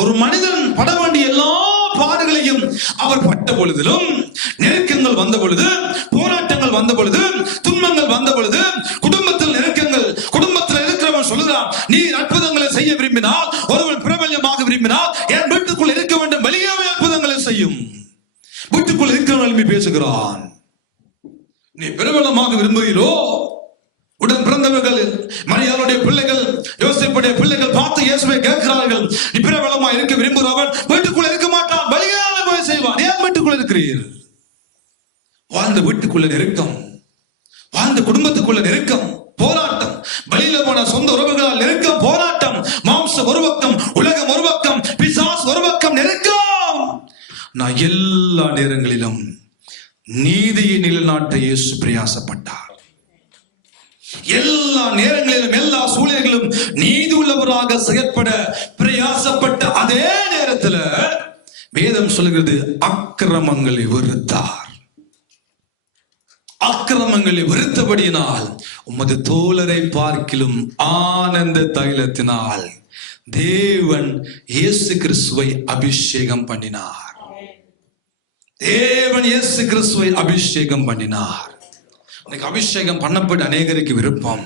ஒரு மனிதன் பட வேண்டிய எல்லா பாடுகளையும் அவர் பட்ட பொழுதிலும், நெருக்கங்கள் வந்த பொழுது, போராட்டங்கள் வந்த பொழுது, துன்பங்கள் வந்த பொழுது, குடும்பத்தில் நெருக்கங்கள், குடும்பத்தில் இருக்கிறவன் சொல்லுகிறான், நீ அற்புதங்களை செய்ய விரும்பினால், ஒருவன் பிரபல்யமாக விரும்பினால் என் வீட்டுக்குள் இருக்க வேண்டும், வெளியாவே அற்புதங்களை செய்யும். வீட்டுக்குள் இருக்கிறவன் பேசுகிறான், நீ பிரபலமாக விரும்புகிறோ? உடன் பிறந்தவர்கள், மரியாளுடைய பிள்ளைகள், யோசேப்புடைய பிள்ளைகள் பார்த்து இயேசுவை கேட்கிறார்கள், நீ பிரபலமா இருக்க விரும்புகிறவன் வீட்டுக்குள்ள இருக்க மாட்டான், வெளியால போய் செய்வான். ஏன் வீட்டுக்குள்ள இருக்கிறீர்கள்? வாழ்ந்த வீட்டுக்குள்ள நெருக்கம், வாழ்ந்த குடும்பத்துக்குள்ள நெருக்கம், போராட்டம், வெளியில போன சொந்த உறவுகளால் நெருக்கம், போராட்டம், மாம்சம் ஒரு பக்கம், உலகம் ஒரு பக்கம், பிசாசு ஒரு பக்கம், நெருக்கம். நான் எல்லா நேரங்களிலும் நீதியை நிலைநாட்ட இயேசு பிரயாசப்பட்டார். எல்லா நேரங்களிலும், எல்லா சூழ்நிலைகளிலும் நீதி உள்ளவராக செயற்பட பிரயாசப்பட்ட அதே நேரத்தில் வேதம் சொல்கிறது அக்கிரமங்களை வெறுத்தார். அக்கிரமங்களை வெறுத்தபடியினால் உமது தோழரை பார்க்கிலும் ஆனந்த தைலத்தினால் தேவன் இயேசு கிறிஸ்துவை அபிஷேகம் பண்ணினார். தேவன் இயேசு கிறிஸ்துவை அபிஷேகம் பண்ணினார். அபிஷேகம் பண்ணப்பட்ட அநேகருக்கு விருப்பம்.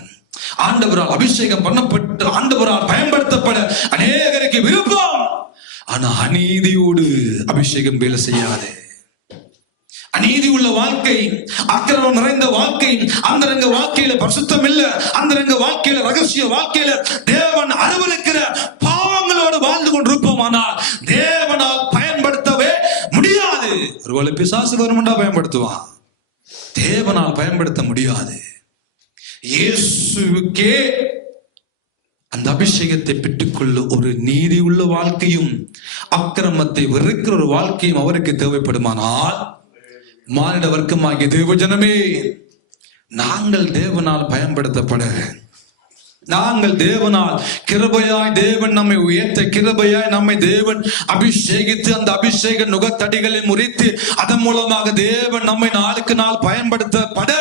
ஆண்டவரால் அபிஷேகம் பண்ணப்பட்டு ஆண்டவரால் பயன்படுத்தப்பட அநேகருக்கு விருப்பம். ஆனா அநீதியோடு அபிஷேகம் வேலை செய்யாது. அநீதி உள்ள வாழ்க்கை, அக்கிரமம் நிறைந்த வாழ்க்கை, அந்தரங்க வாழ்க்கையில பரிசுத்தம் இல்ல, அந்தரங்க வாழ்க்கையில ரகசிய வாழ்க்கையில தேவன் அருவருக்கிற பாவங்களோடு வாழ்ந்து கொண்டிருப்போமானால் தேவனால் பயன்படுத்தவே முடியாது. ஒருவேளை பிசாசு வருமெண்டா பயன்படுத்துவான், தேவனால் பயன்படுத்த முடியாது. இயேசுவுக்கே அந்த அபிஷேகத்தை பெற்றுக்கொள்ள ஒரு நீதி உள்ள வாழ்க்கையும் அக்கிரமத்தை வெறுக்கிற ஒரு வாழ்க்கையும் அவருக்கு தேவைப்படுமானால் மானிட வர்க்கமாகிய தேவ ஜனமே, நாங்கள் தேவனால் பயன்படுத்தப்பட, நாங்கள் தேவனால் கிருபையாய் தேவன் நம்மை உயர்த்த, கிருபையாய் நம்மை தேவன் அபிஷேகித்து, அந்த அபிஷேக நுகத்தடிகளை முறித்து அதன் மூலமாக தேவன் நம்மை நாளுக்கு நாள் பயன்படுத்தப்பட,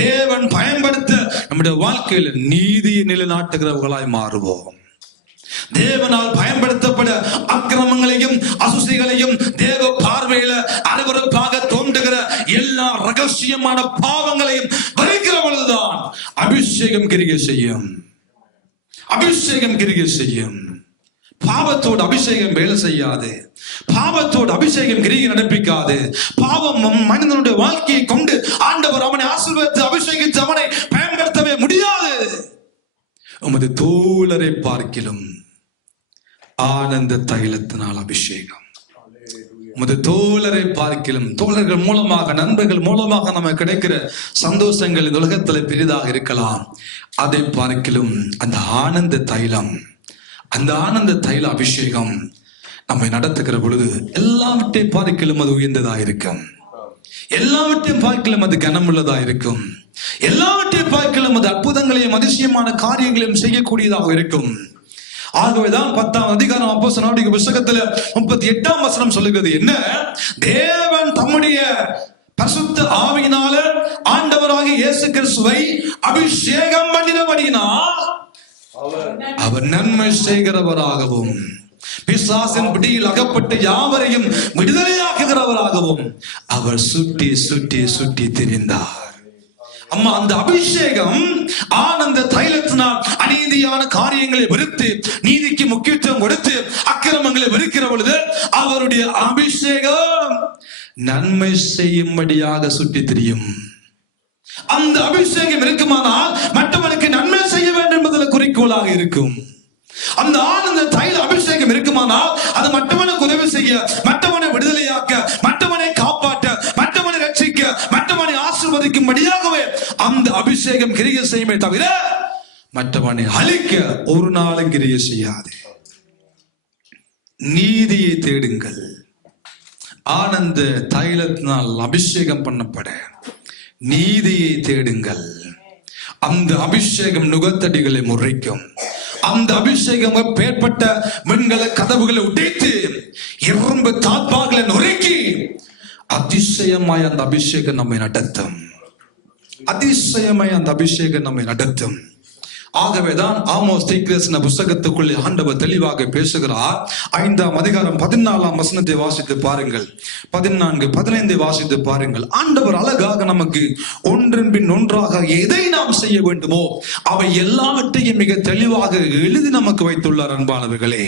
தேவன் பயன்படுத்த நம்முடைய வாழ்க்கையில் நீதியை நிலைநாட்டுகிறவர்களாய் மாறுவோம். தேவனால் பயன்படுத்தப்பட அக்கிரமங்களையும் அசுசிகளையும் தேவ பார்வையில அருவருப்பாக தோன்றுகிற எல்லா ரகசியமான பாவங்களையும் பறிக்கிற பொழுதுதான் அபிஷேகம் கிரியை செய்யும். அபிஷேகம் கிரியை செய்யும். பாவத்தோடு அபிஷேகம் வேலை செய்யாது. பாவத்தோடு அபிஷேகம் கிரியை நடப்பிக்காது. பாவம் மனிதனுடைய வாழ்க்கையை கொண்டு ஆண்டவர் அவனை ஆசீர்வதித்து அபிஷேகித்து அவனை பயன்படுத்தவே முடியாது. உமது தோழரை பார்க்கிலும் ஆனந்த தைலத்தினால் அபிஷேகம். உமது தோழரை பார்க்கிலும், தோழர்கள் மூலமாக, நண்பர்கள் மூலமாக நமக்கு கிடைக்கிற சந்தோஷங்கள் இந்த உலகத்தில் பெரிதாக இருக்கலாம். அதை பார்க்கிலும் அந்த ஆனந்த தைலம், அந்த ஆனந்த தைல அபிஷேகம் நம்மை நடத்துகிற பொழுது எல்லாவற்றையும் பார்க்கிலும் அது உயர்ந்ததாக இருக்கும். எல்லாவற்றையும் பார்க்கிலும் அது கனமுள்ளதாக இருக்கும். எல்லாவற்றையும் பார்க்கிலும் அது அற்புதங்களையும் அதிசயமான காரியங்களையும் செய்யக்கூடியதாக இருக்கும். ஆகவேதான் 10ஆம் அதிகாரம் அப்போஸ்தலர்களுடைய புத்தகத்துல 38ஆம் வசனம் சொல்லுகிறது என்ன? தேவன் தம்முடைய பரிசுத்த ஆவியினால ஆண்டவராகிய இயேசு கிறிஸ்துவை அபிஷேகம் பண்ணினபடியினால் அவர் நன்மை செய்கிறவராகவும் பிசாசின் பிடியில் அகப்பட்ட யாவரையும் விடுதலையாக்குகிறவராகவும் அவர் சுற்றி சுற்றி சுற்றி திரிந்தார். அம்மா, அந்த அபிஷேகம் ஆனந்த தைலத்தினால் அநீதியான காரியங்களை வெறுத்து நீதிக்கு முக்கியத்துவம் கொடுத்து அக்கிரமங்களை வெறுக்கிற பொழுது அவருடைய அபிஷேகம் நன்மை செய்யும்படியாக சுற்றி திரியும். அந்த அபிஷேகம் இருக்குமானால் மற்றவனுக்கு நன்மை செய்ய வேண்டும் என்பதில் குறிக்கோளாக இருக்கும். அந்த ஆனந்த தைல அபிஷேகம் இருக்குமானால் அது மற்றவனுக்கு உதவி செய்ய, மற்றவனை விடுதலையாக்க, மற்றவனை காப்பாற்ற, மற்றவனை ரட்சிக்க, மற்றவனை ஆசீர்வதிக்கும்படியாகவே அந்த அபிஷேகம் கிரியை செய்யுமே தவிர மற்றவனை அழிக்க ஒரு நாளும் கிரியை செய்யாது. நீதியை தேடுங்கள். ஆனந்த தைலத்தினால் அபிஷேகம் பண்ணப்பட நீதியை தேடுங்கள். அந்த அபிஷேகம் நுகத்தடிகளை முறைக்கும். அந்த அபிஷேகம் பேர்பட்ட வெண்கல கதவுகளை உடைத்து இரும்பு தாழ்பாகளை நுரைக்கி அதிசயமாய் அந்த அபிஷேகம் நம்மை நடத்தும். அதிசயமாய் அந்த அபிஷேகம் நம்மை நடத்தும். ஆகவேதான் ஆமோஸ் தீர்க்கதரிசன புத்தகத்துக்குள்ளே ஆண்டவர் தெளிவாக பேசுகிறார். 5ஆம் அதிகாரம் 14ஆம் வசனத்தை வாசித்து பாருங்கள், 14, 15 வாசித்து பாருங்கள். ஆண்டவர் அழகாக நமக்கு ஒன்றின் பின் ஒன்றாக எதை நாம் செய்ய வேண்டுமோ அவை எல்லாவற்றையும் மிக தெளிவாக எழுதி நமக்கு வைத்துள்ளார். அன்பானவர்களே,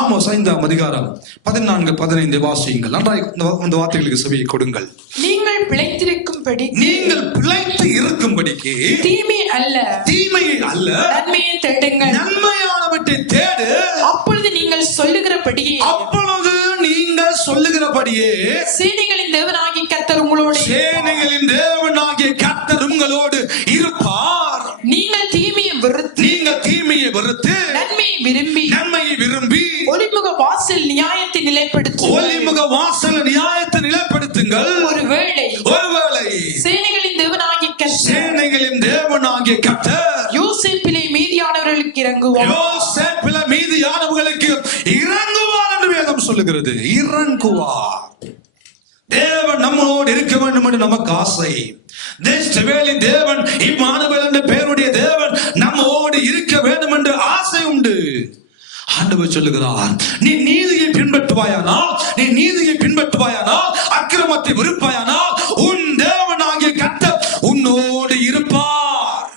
ஆமோஸ் 5ஆம் அதிகாரம் 14, 15 வாசியுங்கள். நன்றாய் இந்த வார்த்தைகளுக்கு செவியை கொடுங்கள். நீங்கள் பிழைத்திருக்கும்படி, நீங்கள் பிழைத்து இருக்கும்படிக்கு தீமையை அல்ல நன்மையை தேடுங்கள். நன்மையானவற்றை தேடு. அப்பொழுது நீங்கள் சொல்லுகிறபடியே சேனைகளின் தேவனாகிய கர்த்தர் உங்களோடு இருப்பார். நீங்கள் தீமையை வெறுத்து நன்மையை விரும்பி ஒளிமுக வாசல் நியாயத்தை நிலைப்படுத்துங்கள். ஒருவேளை சேனைகளின் தேவனாகிய கர்த்தர் யோசேப்பிலே மீதியானவர்களுக்கு இறங்குவார் என்று வேதம் சொல்லுகிறது. இறங்குவார். தேவன் நம்மளோடு இருக்க வேண்டும் என்று நமக்கு ஆசை. தேவன் இம்மானுவேல் என்ற பெயருடைய தேவன் நம்மோடு இருக்க வேண்டும் என்று ஆசை உண்டு. ஆண்டவர் சொல்லுகிறார், நீ நீதியை பின்பற்றுவாயானால் அக்கிரமத்தை வெறுப்பாயானால் உன் தேவனாகிய கர்த்தர் உன்னோடு இருப்பார்.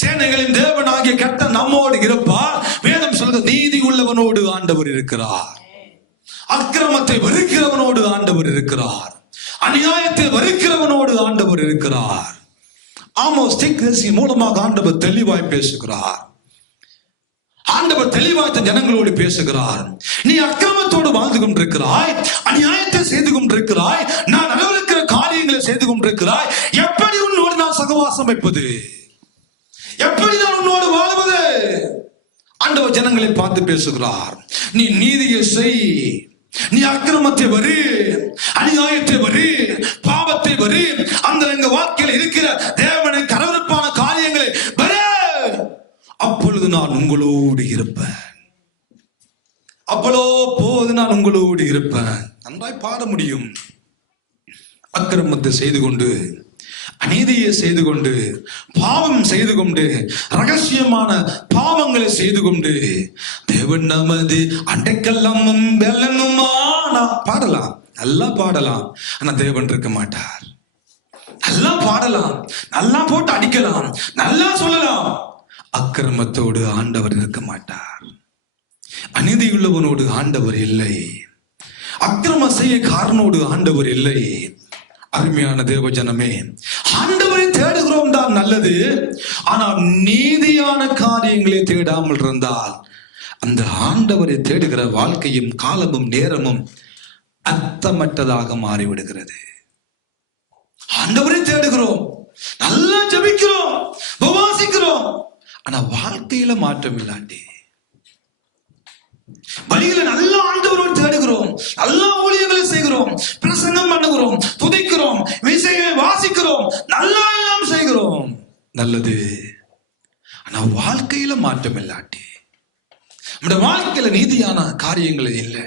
சேனைகளின் தேவனாகிய கர்த்தர் நம்மோடு இருப்பார். வேதம் சொல்லுகிறது, நீதி உள்ளவனோடு ஆண்டவர் இருக்கிறார். அக்கிரமத்தை வெறுக்கிறவனோடு ஆண்டவர் இருக்கிறார். அநியாயத்தை வெறுக்கிறவனோடு ஆண்டவர் இருக்கிறார். ஆமோஸ் தீர்க்கதரிசி மூலமாக ஆண்டவர் தெளிவாய் பேசுகிறார். ஆண்டவர் தெளிவாய்த்த ஜனங்களோடு பேசுகிறார். நீ அக்கிரமத்தோடு வாழ்ந்து கொண்டிருக்கிறாய், அநியாயத்தை செய்து கொண்டிருக்கிறாய், நான் அனுபவிக்கிற காரியங்களை செய்து கொண்டிருக்கிறாய். எப்படி உன்னோடு நான் சகவாசம் வைப்பது? எப்படி நான் உன்னோடு வாழ்வது? ஆண்டவர் ஜனங்களை பார்த்து பேசுகிறார். நீ நீதியை செய், நீ அக்கிரமத்தை வரு, அநியாயத்தை வரு, அந்தரங்க வாழ்க்கையில் இருக்கிற தேவனுக்கு அருவருப்பான காரியங்களை அப்பொழுது நான் உங்களோடு இருப்பேன், அப்போது நான் உங்களோடு இருப்பேன். நன்றாய் பாட முடியும். அக்கிரமத்தை செய்து கொண்டு, அநீதியை செய்து கொண்டு, பாவம் செய்து கொண்டு, ரகசியமான பாவங்களை செய்து கொண்டு, தேவன் நமது அண்டைக்கல்லமும் வெல்லனுமா பாடலாம், நல்லா பாடலாம். ஆனா தேவன் இருக்க மாட்டார். நல்லா பாடலாம், நல்லா போட்டு அடிக்கலாம், நல்லா சொல்லலாம். அக்கிரமத்தோடு ஆண்டவர் இருக்க மாட்டார். அநீதியுள்ளவனோடு ஆண்டவர் இல்லை. அக்கிரம செய்ய காரணோடு ஆண்டவர் இல்லை. அருமையான தேவ ஜனமே, ஆண்டவரை தேடுகிறோம் தான் நல்லது. ஆனால் நீதியான காரியங்களை தேடாமல் இருந்தால் அந்த ஆண்டவரை தேடுகிற வாழ்க்கையும் காலமும் நேரமும் அர்த்தமற்றதாக மாறிவிடுகிறது. ஆண்டவரை தேடுகிறோம், நல்லா ஜெபிக்கிறோம், உபவாசிக்கிறோம், ஆனா வாழ்க்கையில மாற்றம் இல்லாட்டி, வழிகளை நல்ல ஆண்டவரோடு தேடுகிறோம், நல்ல ஊழியர்களை செய்கிறோம், பிரசங்கம் பண்ணுகிறோம், துதிக்கிறோம், விசையை வாசிக்கிறோம், நல்லா எல்லாம் செய்கிறோம், நல்லது. ஆனா வாழ்க்கையில மாற்றம் இல்லாட்டி, நம்முடைய வாழ்க்கையில நீதியான காரியங்கள் இல்லை,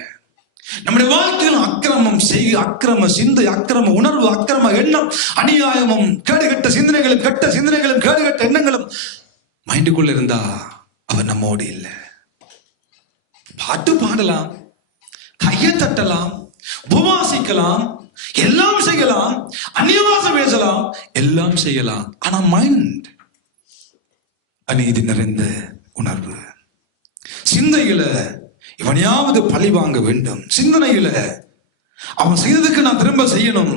நம்முடைய வாழ்க்கையில் அக்கிரமம் செய்ய, அக்கிரம சிந்தை, அக்கிரம உணர்வு, அக்கிரம எண்ணம், அநியாயமும், கேடுகட்ட சிந்தனைகளும், கெட்ட சிந்தனைகளும், கேடுகட்ட எண்ணங்களும் மைண்டுக்குள்ள இருந்தா அவர் நம்மோடு இல்லை. பாட்டு பாடலாம், கையை தட்டலாம், உபவாசிக்கலாம், எல்லாம் செய்யலாம், அந்நியவாசம் பேசலாம், எல்லாம் செய்யலாம். ஆனா மைண்ட் அநீதி நிறைந்த உணர்வு, சிந்தையில இவனையாவது பழி வாங்க வேண்டும், சிந்தனையில அவன் செய்ததுக்கு நான் திரும்ப செய்யணும்,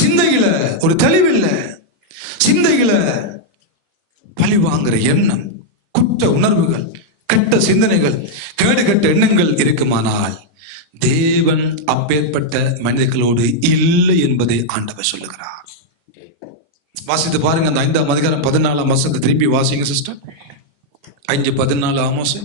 சிந்தையில ஒரு தெளிவில்லை, சிந்தையில பழி வாங்குற எண்ணம், குற்ற உணர்வுகள், கெட்ட சிந்தனைகள், கேடுகட்ட எண்ணங்கள் இருக்குமானால் தேவன் அப்பேற்பட்ட மனிதர்களோடு இல்லை என்பதை ஆண்டவர் சொல்லுகிறார். வாசித்து பாருங்க, அந்த 5ஆம் அதிகாரம் 14ஆம் வசனத்தை திருப்பி வாசிங்க சிஸ்டர். 5:14 ஆமோஸ்.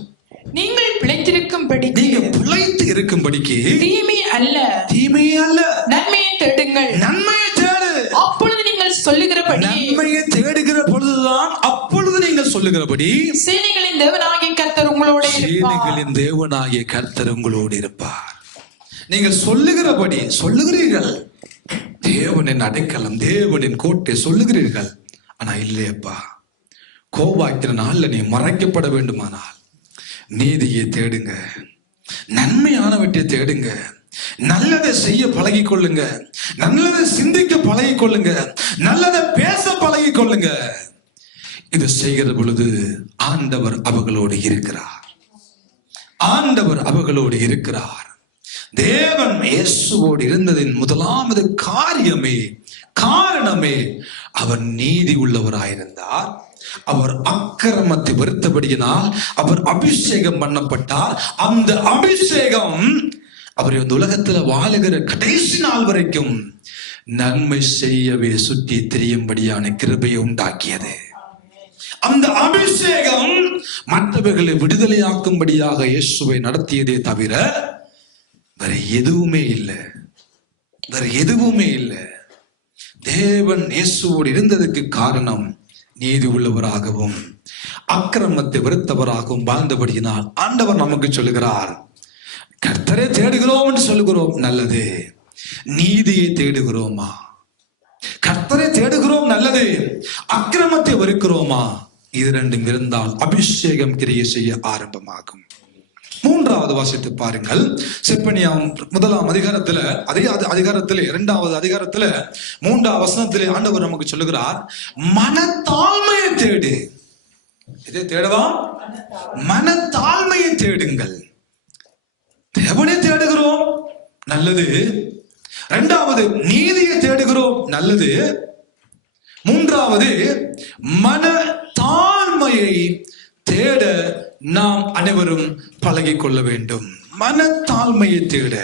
நீங்கள் பிழைத்திருக்கும்படி, நீங்க பிழைத்து இருக்கும்படிக்கு தீமை அல்ல, தீமை அல்ல, நன்மையை தேடுங்கள், நன்மையை தேடு. அப்பொழுது நீங்கள் சொல்லுகிறபடி, நன்மையை தேடுகிற பொழுதுதான் அப்பொழுது நீங்கள் சொல்லுகிறபடி சேனைகளின் தேவனாகிய கர்த்தர் உங்களோட இருப்பார். சேனைகளின் தேவனாகிய கர்த்தர் உங்களோடு இருப்பார். நீங்கள் சொல்லுகிறபடி சொல்லுகிறீர்கள், தேவனின் அடைக்கலம், தேவனின் கோட்டை சொல்லுகிறீர்கள். ஆனா இல்லையப்பா, கோபாக்கிற நாள்ல நீ மறைக்கப்பட வேண்டுமானால் நீதியை தேடுங்க, நன்மையானவற்றை தேடுங்க, நல்லதை செய்ய பழகி கொள்ளுங்க, நல்லதை சிந்திக்க பழகி கொள்ளுங்க, நல்லதை பேச பழகி கொள்ளுங்க. இது செய்கிற பொழுது ஆண்டவர் அவர்களோடு இருக்கிறார், ஆண்டவர் அவர்களோடு இருக்கிறார். தேவன் இயேசுவோடு இருந்ததின் முதலாவது காரணமே அவர் நீதி உள்ளவராயிருந்தார். அவர் அக்கிரமத்தை வெறுத்தபடியினால் அவர் அபிஷேகம் பண்ணப்பட்டார். அந்த அபிஷேகம் அவர் இந்த உலகத்துல வாழுகிற கடைசி நாள் வரைக்கும் நன்மை செய்யவே சுற்றி திரியும்படியான கிருபையை உண்டாக்கியது. அந்த அபிஷேகம் மற்றவர்களை விடுதலையாக்கும்படியாக இயேசுவை நடத்தியதே தவிர வேற எதுவுமே இல்லை, வேற எதுவுமே இல்லை. தேவன் இயேசுவோடு இருந்ததுக்கு காரணம் நீதி உள்ளவராகவும் அக்கிரமத்தை வெறுத்தவராகவும் வாழ்ந்தபடியினால் ஆண்டவர் நமக்கு சொல்லுகிறார், கர்த்தரை தேடுகிறோம் என்று சொல்லுகிறோம், நல்லது. நீதியை தேடுகிறோமா? கர்த்தரை தேடுகிறோம், நல்லது. அக்கிரமத்தை வெறுக்கிறோமா? இது ரெண்டும் இருந்தால் அபிஷேகம் கிரியை செய்ய ஆரம்பமாகும். 3வது வாசித்து பாருங்கள். செப்பனியா 1ஆம் அதிகாரத்துல, அதே அதிகாரத்திலே 2வது அதிகாரத்துல 3வது வசனத்திலே ஆண்டவர் நமக்கு சொல்லுகிறார், மனத்தாழ்மையை தேடு. இதை தேடவா? மனத்தாழ்மையை தேடுங்கள். தேவனை தேடுகிறோம், நல்லது. 2வது நீதியை தேடுகிறோம், நல்லது. 3வது மனத்தாழ்மையை தேட நாம் அனைவரும் பழகி கொள்ள வேண்டும். மனத்தாழ்மையை தேட.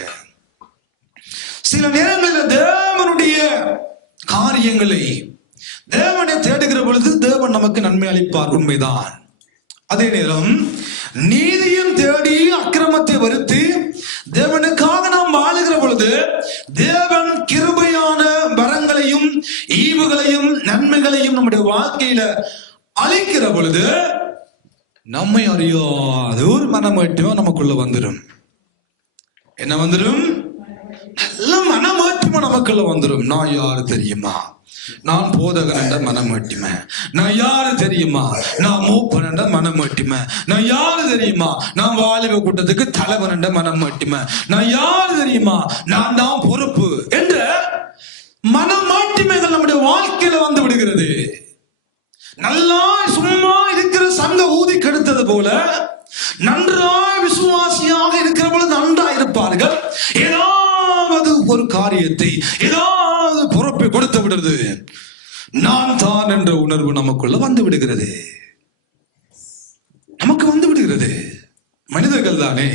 சில நேரங்களில் தேவனுடைய காரியங்களை, தேவனை தேடுகிற பொழுது தேவன் நமக்கு நன்மை அளிப்பார், உண்மைதான். அதே நேரம் நீதியும் தேடி அக்கிரமத்தை வெறுத்து தேவனுக்காக நாம் வாழுகிற பொழுது தேவன் கிருபையான வரங்களையும் ஈவு காரியங்களையும் நம்முடைய வாழ்க்கையில அழிக்கிற பொழுது நம்மை அறியாத ஒரு மனமாற்றமும் நமக்குள்ள வந்துடும். என்ன வந்துடும்? நல்ல மனமாற்றமும் நமக்குள்ள வந்துடும். நான் யாரு தெரியுமா? நான் போதகன் என்ற மனமாட்டிமை. நான் யாரு தெரியுமா? நான் மூப்பன் என்ற மனமாட்டிமை. நான் யாரு தெரியுமா? நான் வாலிப கூட்டத்துக்கு தலைவன் என்ற மனமாட்டிமை. நான் யாரு தெரியுமா? நான் தான் பொறுப்பு என்ற மனமாட்டிமைகள் நம்முடைய வாழ்க்கையில வந்து விடுகிறது. நல்லா சும்மா இருக்கிற சங்க ஊதி கெடுத்தது போல நன்றாய் விசுவாசியாக இருக்கிற பொழுது நன்றா இருப்பார்கள். ஏதாவது ஒரு காரியத்தை ஏதாவது பொறுப்பை கொடுத்து விடுறது, நான் தான் என்ற உணர்வு நமக்குள்ள வந்து விடுகிறது. நமக்கு வந்து விடுகிறது. மனிதர்கள் தானே.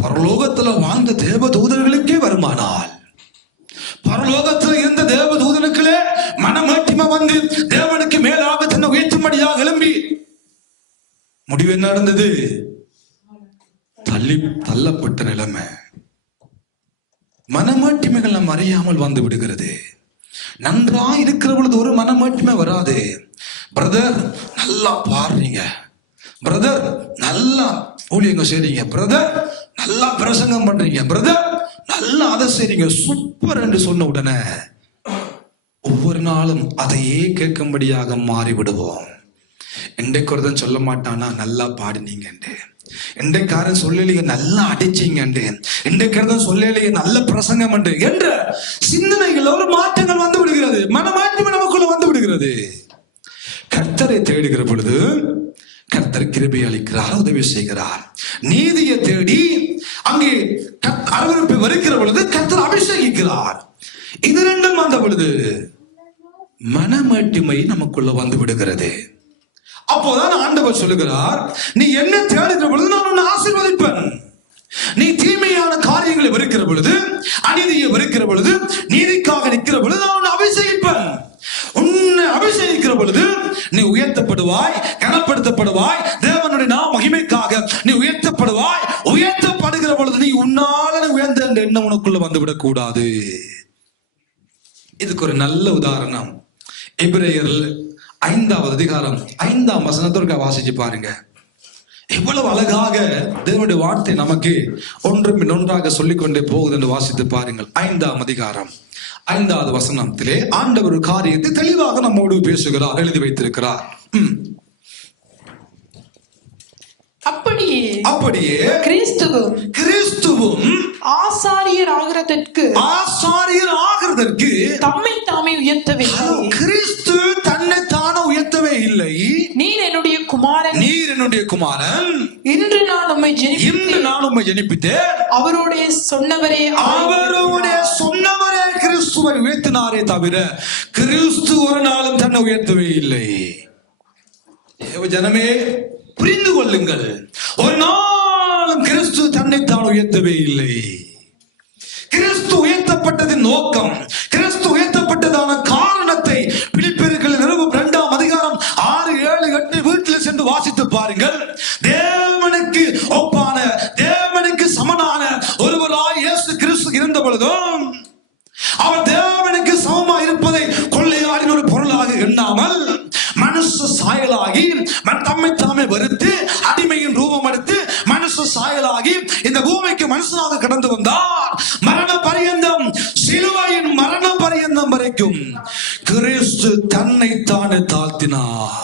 பரலோகத்துல வாழ்ந்த தேவ தூதர்களுக்கே வருமானால் பரலோகத்தில் இருந்த தேவ தூதனுக்களே மனமாட்டிமை வந்து தேவனுக்கு மேலாக தன்னை உயர்த்தும்படியாக எழும்பி முடிவு என்ன நடந்தது? தள்ளப்பட்ட நிலைமை. மனமாட்டிமைகள் நம்ம அறியாமல் வந்து விடுகிறது. நன்றா இருக்கிற பொழுது ஒரு மனமாட்டிமை வராது. பிரதர் நல்லா பாடுறீங்க, பிரதர் நல்லா ஊழியங்க செய்றீங்க, பிரதர் நல்லா பிரசங்கம் பண்றீங்க, பிரதர் நல்லா அதை செய்றீங்க, சூப்பர் என்று சொன்ன உடனே ஒவ்வொரு நாளும் அதையே கேட்கும்படியாக மாறி விடுவோம். இன்றைக்கு ஒருத்தன் சொல்ல மாட்டானா நல்லா பாடினீங்க, இன்றைக்காரன் சொல்லலையே நல்லா அடிச்சீங்க, இன்றைக்கு சொல்லலையே நல்ல பிரசங்கம் என்ற சிந்தனைகள் ஒரு மாற்றங்கள் வந்து விடுகிறது. மனமாற்றம் நமக்குள்ள வந்து விடுகிறது. கர்த்தரை தேடுகிற பொழுது கர்த்தர் கிருபை அளிக்கிறார், உதவி செய்கிறார். நீதியை தேடி அங்கே அரவணைப்பை வருகிற பொழுது கர்த்தர் அபிஷேகிக்கிறார். இது ரெண்டும் வந்த பொழுது மனமாட்டிமை நமக்குள்ள வந்து விடுகிறது. அப்போதான் ஆண்டவர் சொல்லுகிறார், நீ என்ன தேடுகிற பொழுது நான் உன்னை ஆசீர்வதிப்பேன். நீ தீமையான காரியங்களை வெறுக்கிற பொழுது, அநீதியை வெறுக்கிற பொழுது, நீதிக்காக நிற்கிற பொழுது நான் உன்னை அபிஷேகிப்பேன். உன்னை அபிஷேகிக்கிற பொழுது நீ உயர்த்தப்படுவாய், கனப்படுத்தப்படுவாய். தேவனுடைய நாம மகிமைக்காக நீ உயர்த்தப்படுவாய். உயர்த்தப்படுகிற பொழுது நீ உன்னால உயர்ந்த என்ற எண்ணம் உனக்குள்ள வந்துவிடக் கூடாது. இதுக்கு ஒரு நல்ல உதாரணம் எபிரேயர் 5வது அதிகாரம் 5ஆம் வசனத்திற்கு வாசிச்சு பாருங்க. எவ்வளவு அழகாக தேவனுடைய வார்த்தை நமக்கு ஒன்றும் ஒன்றாக சொல்லிக்கொண்டே போகுது என்று வாசித்து பாருங்கள். 5ஆம் அதிகாரம் 5வது வசனத்திலே ஆண்டவர் ஒரு காரியத்தை தெளிவாக நம்மோடு பேசுகிறார், எழுதி வைத்திருக்கிறார். அப்படியே கிறிஸ்துவும் ஆசாரியர் ஆகிறதற்கு தம்மை தாமே உயர்த்தவில்லை. கிறிஸ்து தன்னை தானே உயர்த்தவே இல்லை. நீர் என்னுடைய குமாரன், இன்று நான் உம்மை ஜெனிப்பித்தேன். அவருடைய சொன்னவரே கிறிஸ்துவை உயர்த்தினாரே தவிர கிறிஸ்து ஒரு நாளும் தன்னை உயர்த்தவே இல்லை. ஜனமே புரிந்து கொள்ளுங்கள், ஒரு நாளும் கிறிஸ்து தன்னைத்தான் உயர்த்தவே இல்லை. கிறிஸ்து உயர்த்தப்பட்டதின் நோக்கம், கிறிஸ்து உயர்த்தப்பட்டதான காரணத்தை பிலிப்பியர்கள் 2ஆம் அதிகாரம் 6, 7, 8 வீட்டில் சென்று வாசித்து பாருங்கள். தேவனுக்கு ஒப்பான, தேவனுக்கு சமனான ஒருவராய் இயேசு கிறிஸ்து இருந்த பொழுதும் அவர் தேவனுக்கு சமமா இருப்பதை கொள்ளையாடின ஒரு பொருளாக எண்ணாமல் மனுஷ சாயலாகி தம்மை தாமே வருத்து அடிமையின் ரூபம் எடுத்து மனுஷ சாயலாகி இந்த பூமிக்கு மனுஷனாக கடந்து வந்தார். மரண பரியந்தம், சிலுவையின் மரண பரியந்தம் வரைக்கும் கிறிஸ்து தன்னை தானே தாழ்த்தினார்.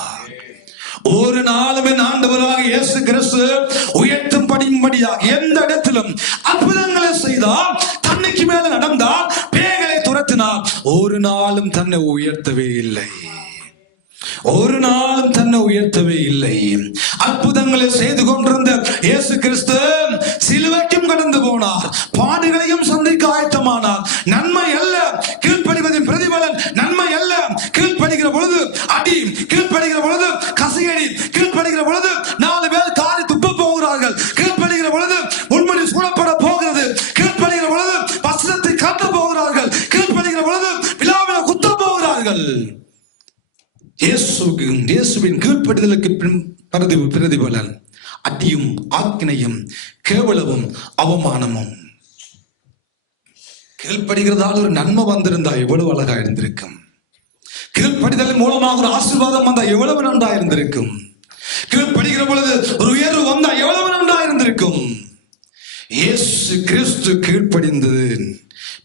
ஒரு நாளுமே ஆண்டவராக இயேசு கிறிஸ்து உயர்த்தும் படியும்படியாக எந்த இடத்திலும் அற்புதங்களை செய்தார், தன்னைக்கு மேல நடந்தார், பேய்களை துரத்தினார், ஒரு நாளும் தன்னை உயர்த்தவே இல்லை. ஒரு நாளும் தன்னை உயர்த்தவே இல்லை. அற்புதங்களை செய்து கொண்டிருந்த இயேசு கிறிஸ்து சிலுவைக்கும் கடந்து போனார், பாடுகளையும் சந்திக்க ஆயத்தமானார். நன்மை அல்ல கீழ்ப்படிவதின் பிரதிபலன், நன்மை அல்ல கீழ்ப்படுகிற பொழுது அடி, கீழ்ப்படுகிற பொழுது கசையடி, கீழ்ப்படுகிற பொழுது 4 பேர் காரி துப்ப போகிறார்கள், கீழ்ப்படுகிற பொழுது உண்மையை சூழப்பட போகிறது, கீழ்ப்படுகிற பொழுது வசனத்தை காட்ட போகிறார்கள், கீழ்ப்படுகிற பொழுது விழாவில குத்த போகிறார்கள். இயேசுவின் கீழ்ப்படிதலுக்கு பிரதிபலன் அடியும், ஆக்கினையும், கேவலமும், அவமானமும். கீழ்ப்படுகிறதால் ஒரு நன்மை வந்திருந்தா எவ்வளவு அழகா இருந்திருக்கும். கீழ்ப்படிதலின் மூலமாக ஒரு ஆசீர்வாதம் வந்தா எவ்வளவு நன்றா இருந்திருக்கும். கீழ்ப்படுகிற பொழுது ஒரு உயர்வு வந்தா எவ்வளவு நன்றா இருந்திருக்கும். இயேசு கிறிஸ்து கீழ்ப்படிந்தது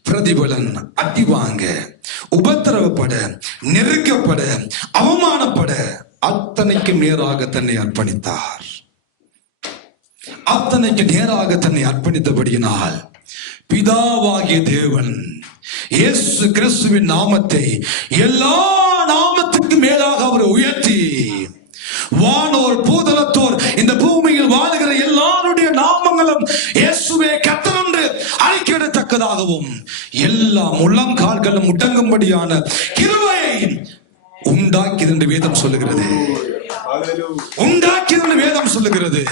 பிரதிபலன் அடி வாங்க, உபத்திரவப்பட, நெருக்கப்பட, அவமானப்பட அத்தனைக்கும் நேராக தன்னை அர்ப்பணித்தார். அத்தனைக்கு நேராக தன்னை அர்ப்பணித்தபடியினால் பிதாவாகிய தேவன் இயேசு கிறிஸ்துவின் நாமத்தை எல்லா நாமத்துக்கு மேலாக அவர் உயர்த்தி, வானோர் பூதலத்தோர் இந்த பூமியில் வாழுகிற எல்லாருடைய நாமங்களும் இயேசுவே கர்த்தர் என்று அறிக்கையிடத்தக்கதாகவும் எல்லா முழங்கால்களும் முடங்கும்படியான கிருபையை உண்டாக்கியது என்று வேதம் சொல்லுகிறது. உண்டாக்கியது என்று வேதம் சொல்லுகிறது.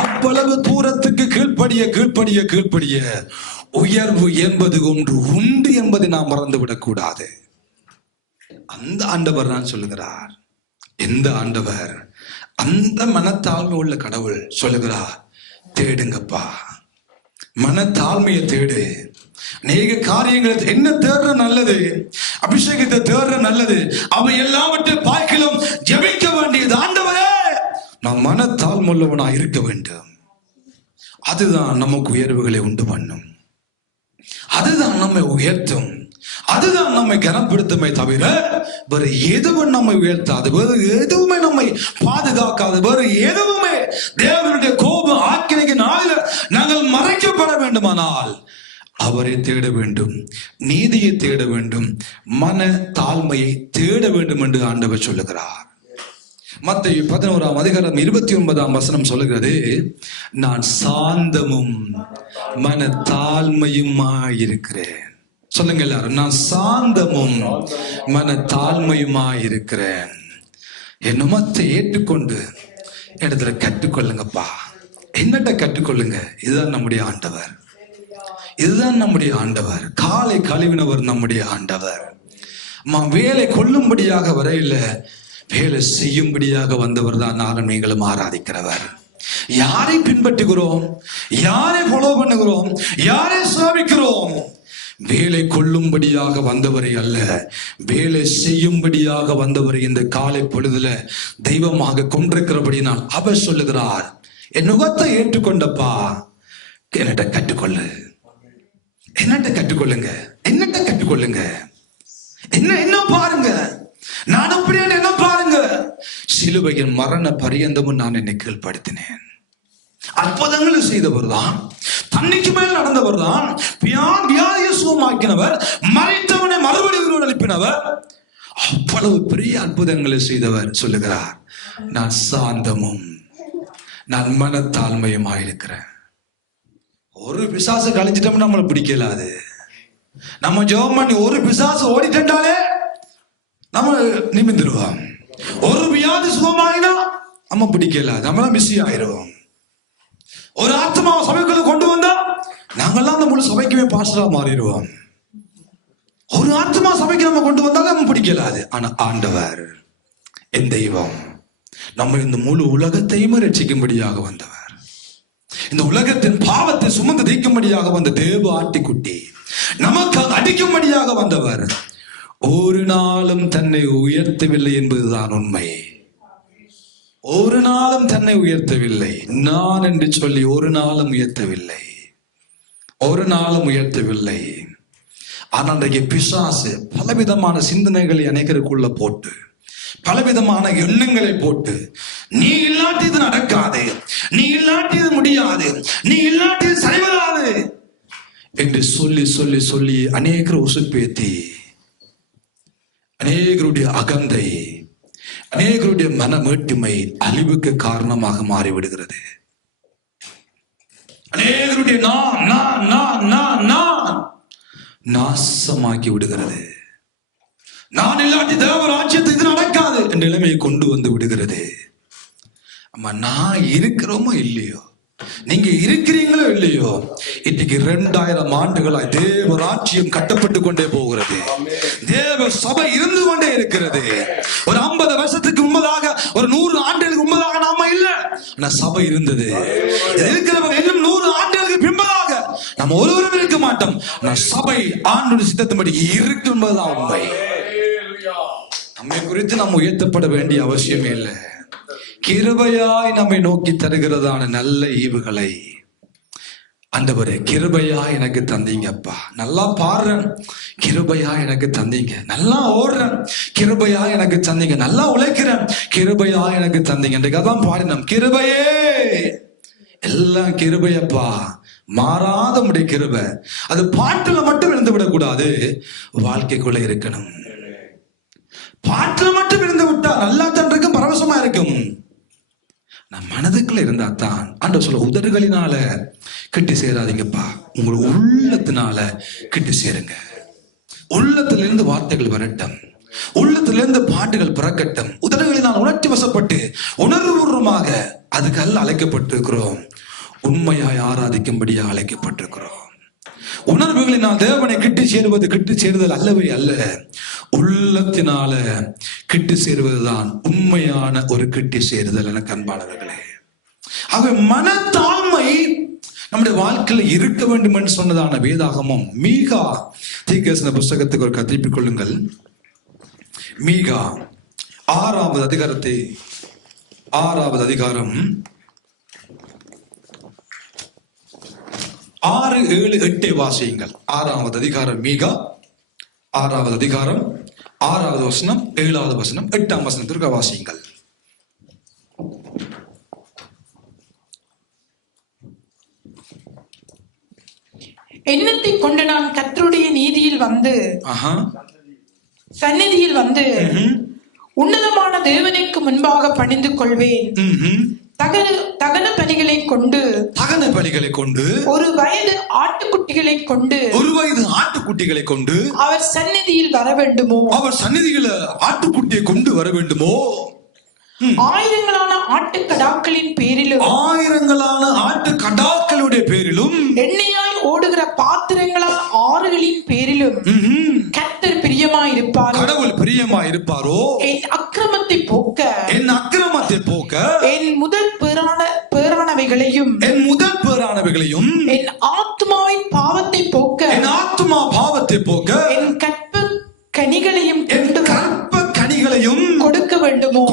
அவ்வளவு தூரத்துக்கு கீழ்ப்படிய உயர்வு என்பது ஒன்று உண்டு என்பதை நாம் மறந்துவிடக் கூடாது. அந்த ஆண்டவர் தான் சொல்லுகிறார். எந்த ஆண்டவர்? அந்த மனத்தாழ்மை உள்ள கடவுள் சொல்லுகிறார், தேடுங்கப்பா, மனத்தாழ்மையை தேடு. அநேக காரியங்களை என்ன தேடுற நல்லது, அபிஷேகத்தை தேடுற நல்லது, அவை எல்லாவற்றையும் பார்க்கலாம் ஜெபிக்க வேண்டியது. ஆண்டவரே, நாம் மனத்தாழ்மையுள்ளவனா இருக்க வேண்டும். அதுதான் நமக்கு உயர்வுகளை உண்டு பண்ணும். அதுதான் நம்மை உயர்த்தும். அதுதான் நம்மை கனப்படுத்துமே தவிர வேறு எதுவும் நம்மை உயர்த்தாது, வேறு எதுவுமே நம்மை பாதுகாக்காது, வேறு எதுவுமே. தேவனுடைய கோப ஆக்கினைக்கு நாளில் நாங்கள் மறைக்கப்பட வேண்டுமானால் அவரை தேட வேண்டும், நீதியை தேட வேண்டும், மன தாழ்மையை தேட வேண்டும் என்று ஆண்டவர் சொல்லுகிறார். மத்தேயு 11ஆம் அதிகாரம் 29ஆம் வசனம் சொல்லுகிறது, நான் சாந்தமும் மன தாழ்மையுமாயிருக்கிறேன். சொல்லுங்க எல்லாரும், நான் சாந்தமும் மன தாழ்மையுமாயிருக்கிறேன். என் நுமத்தை ஏற்றுக்கொண்டு இடத்துல கற்றுக்கொள்ளுங்கப்பா. என்னட்ட கற்றுக்கொள்ளுங்க. இதுதான் நம்முடைய ஆண்டவர். இதுதான் நம்முடைய ஆண்டவர். காலை கழுவினவர் நம்முடைய ஆண்டவர். வேலை கொள்ளும்படியாக வரையில வேலை செய்யும்படியாக வந்தவர் தான் நானும் நீங்களும் ஆராதிக்கிறவர். யாரை பின்பற்றுகிறோம், யாரை ஃபாலோ பண்ணுகிறோம், யாரை சேவிக்கிறோம்? வேலை கொள்ளும்படியாக வந்தவரை அல்ல, வேலை செய்யும்படியாக வந்தவரை இந்த காலை பொழுதுல தெய்வமாக கொண்டிருக்கிறபடினால் அவர் சொல்லுகிறார், என் நுகத்தை ஏற்றுக்கொண்டப்பா, என்னட்ட கற்றுக்கொள்ளு, என்னட்ட கற்றுக்கொள்ளுங்க, என்னட்ட கற்றுக்கொள்ளுங்க. என்ன பாருங்க, நான் அப்படி என்ன பாருங்க. சிலுவையின் மரண பரியந்தமும் நான் என்னை கீழ்ப்படுத்தினேன். அற்புதங்களை செய்தவர் தான், தன்னைக்கு மேல் நடந்தவர் தான், வியாதியை சுகமாக்கினவர், மறைத்தவனை மறுபடியும் உயிரோடு எழுப்பினவர், அவ்வளவு பெரிய அற்புதங்களை செய்தவர் சொல்லுகிறார், நான் சாந்தமும் நான் மனத்தாழ்மையுமா இருக்கிறேன். ஒரு பிசாசு கழிச்சிட்டோம்னா நம்மளை பிடிக்கலாது. நம்ம ஜெபம் பண்ணி ஒரு பிசாசு ஓடிட்டாலே நம்ம நிமிந்துருவோம். ஒரு வியாதி சுகமாயினா நம்ம பிடிக்கல, நம்மள மிஸ் ஆயிடுவோம். ஒரு ஆத்மா சபைக்குள்ள கொண்டு வந்தா நாங்கெல்லாம் அந்த முழு சபைக்குமே பாஸ்டரா மாறிடுவோம். ஒரு ஆத்மா சபைக்கு நம்ம கொண்டு வந்தாலும் நம்ம பிடிக்கலாது. ஆனா ஆண்டவர், என் தெய்வம், நம்ம இந்த முழு உலகத்தையுமே ரட்சிக்கும்படியாக வந்தவர், இந்த உலகத்தின் பாவத்தை சுமந்து தீர்க்கும்படியாக வந்த தேவ ஆட்டிக்குட்டி, நமக்கு அடிக்கும்படியாக வந்தவர், ஒரு நாளும் தன்னை உயர்த்தவில்லை என்பதுதான் உண்மை. ஒரு நாளும் தன்னை உயர்த்தவில்லை, நான் என்று சொல்லி ஒரு நாளும் உயர்த்தவில்லை, ஒரு நாளும் உயர்த்தவில்லை. ஆனால் அன்றைக்கு பிசாசு பலவிதமான சிந்தனைகளை அனைவருக்குள்ள போட்டு, பலவிதமான எண்ணங்களை போட்டு, நீ இல்லாட்டி இது நடக்காது, நீ இல்லாட்டி இது முடியாது, நீ இல்லாட்டி இது சரிவராது என்று சொல்லி சொல்லி சொல்லி அநேகர் உசுப்பேத்தி, அநேகருடைய அகந்தை, அநேகருடைய மனமேட்டுமை அழிவுக்கு காரணமாக மாறிவிடுகிறது. அநேகருடைய நான் நாசமாக்கி விடுகிறது. நான் இல்லாட்டி தேவராஜ்யத்தை இது நடக்காது என்ற நிலைமையை கொண்டு வந்து விடுகிறது. அம்மா, நான் இருக்கிறோமோ இல்லையோ, நீங்க இருக்கிறீங்களோ இல்லையோ, இன்னைக்கு 2000 ஆண்டுகளாய் தேவ ராஜ்யம் கட்டப்பட்டு கொண்டே போகிறது. தேவ சபை இருந்து கொண்டே இருக்கிறது. ஒரு 50 வருஷத்துக்கு முன்பதாக, ஒரு 100 ஆண்டுகளுக்கு முன்பதாக நாம இல்ல, ஆனா சபை இருந்தது. இருக்கிறவங்க இன்னும் 100 ஆண்டுகளுக்கு பின்பதாக நம்ம ஒருவரும் இருக்க மாட்டோம். ஆனா சபை ஆண்டோட சித்தத்தின்படி இருக்கும் என்பதுதான் உண்மை. நம்மை குறித்து நாம் உயர்த்தப்பட வேண்டிய அவசியமே இல்லை. கிருபையாய் நம்மை நோக்கி தருகிறதான நல்ல ஈவுகளை ஆண்டவரே கிருபையா எனக்கு தந்தீங்கப்பா. நல்லா பாடுறேன், கிருபையா எனக்கு தந்தீங்க. நல்லா ஓடுறேன், கிருபையா எனக்கு தந்தீங்க. நல்லா உழைக்கிறேன், கிருபையா எனக்கு தந்தீங்க. இன்றைக்கு அதான் பாடினோம், கிருபையே எல்லாம் கிருபையப்பா, மாறாத முடிய கிருபை. அது பாட்டுல மட்டும் இருந்து விடக்கூடாது, வாழ்க்கைக்குள்ள இருக்கணும். பாட்டுல மட்டும் இருந்து விட்டா நல்லா தான் இருக்கும், பரவசமா இருக்கும். நம் மனதுக்குள்ள இருந்தா தான் ஆண்டவர் சொல்ல, உதடுகளினால கிட்டி சேராதீங்கப்பா, உங்கள் உள்ளத்தினால கிட்டி சேருங்க. உள்ளத்திலிருந்து வார்த்தைகள் வரட்டும், உள்ளத்திலிருந்து பாட்டுகள் பிறக்கட்டும். உதடுகளினால் உணர்ச்சி வசப்பட்டு உணர்வுபூர்வமாக அதுக்கு அழைக்கப்பட்டிருக்கிறோம். உண்மையாய் ஆராதிக்கும்படியாக அழைக்கப்பட்டிருக்கிறோம். உணர்வுகளினால் தேவனை கிட்டி சேருவது கிட்டி சேருதல் அல்லவே அல்ல, உள்ளத்தினால கிட்டி சேருவதுதான் உண்மையான ஒரு கிட்டி சேருதல். எனக்கு அன்பானவர்களே, ஆக மனத்தாழ்மை நம்முடைய வாழ்க்கையில இருக்க வேண்டும் என்று சொன்னதான வேதாகமம் மீகா தீர்க்கதரிசன புஸ்தகத்துக்கு ஒரு திருப்பிக் கொள்ளுங்கள். மீகா 6வது அதிகாரம் 6, 7, 8 வாசியுங்கள். 6வது அதிகாரம் மீகா 6வது அதிகாரம் 6வது வசனம் 7வது வசனம் 8ஆம் வசனத்திற்கு வாசியுங்கள். எண்ணத்தை கொண்டு நான் கர்த்தருடைய நீதியில் வந்து சந்நிதியில் வந்து உன்னதமான தேவனுக்கு முன்பாக பணிந்து கொள்வேன். தகன பலிகளை கொண்டு ஒரு வயது ஆட்டுக்குட்டிகளை கொண்டு அவர் சந்நிதியில் வர வேண்டுமோ, அவர் சந்நிதியில ஆட்டுக்குட்டியை கொண்டு வர வேண்டுமோ. ஆயிரங்களான ஆட்டுக்கடாக்களின் பேரிலும் எண்ணெயாய் ஓடுகிற பாத்திரங்களால் ஆறுகளின் பேரிலும் கர்த்தர் பிரியமாயிருப்பார். கடவுள் பிரியமாயிருப்பாரோ. என் அக்கிரமத்தை போக்க என் முதல் பேரானவைகளையும் என் ஆத்துமாவின் பாவத்தை போக்க என் கற்ப கனிகளையும் கொடுக்க வேண்டுமோ.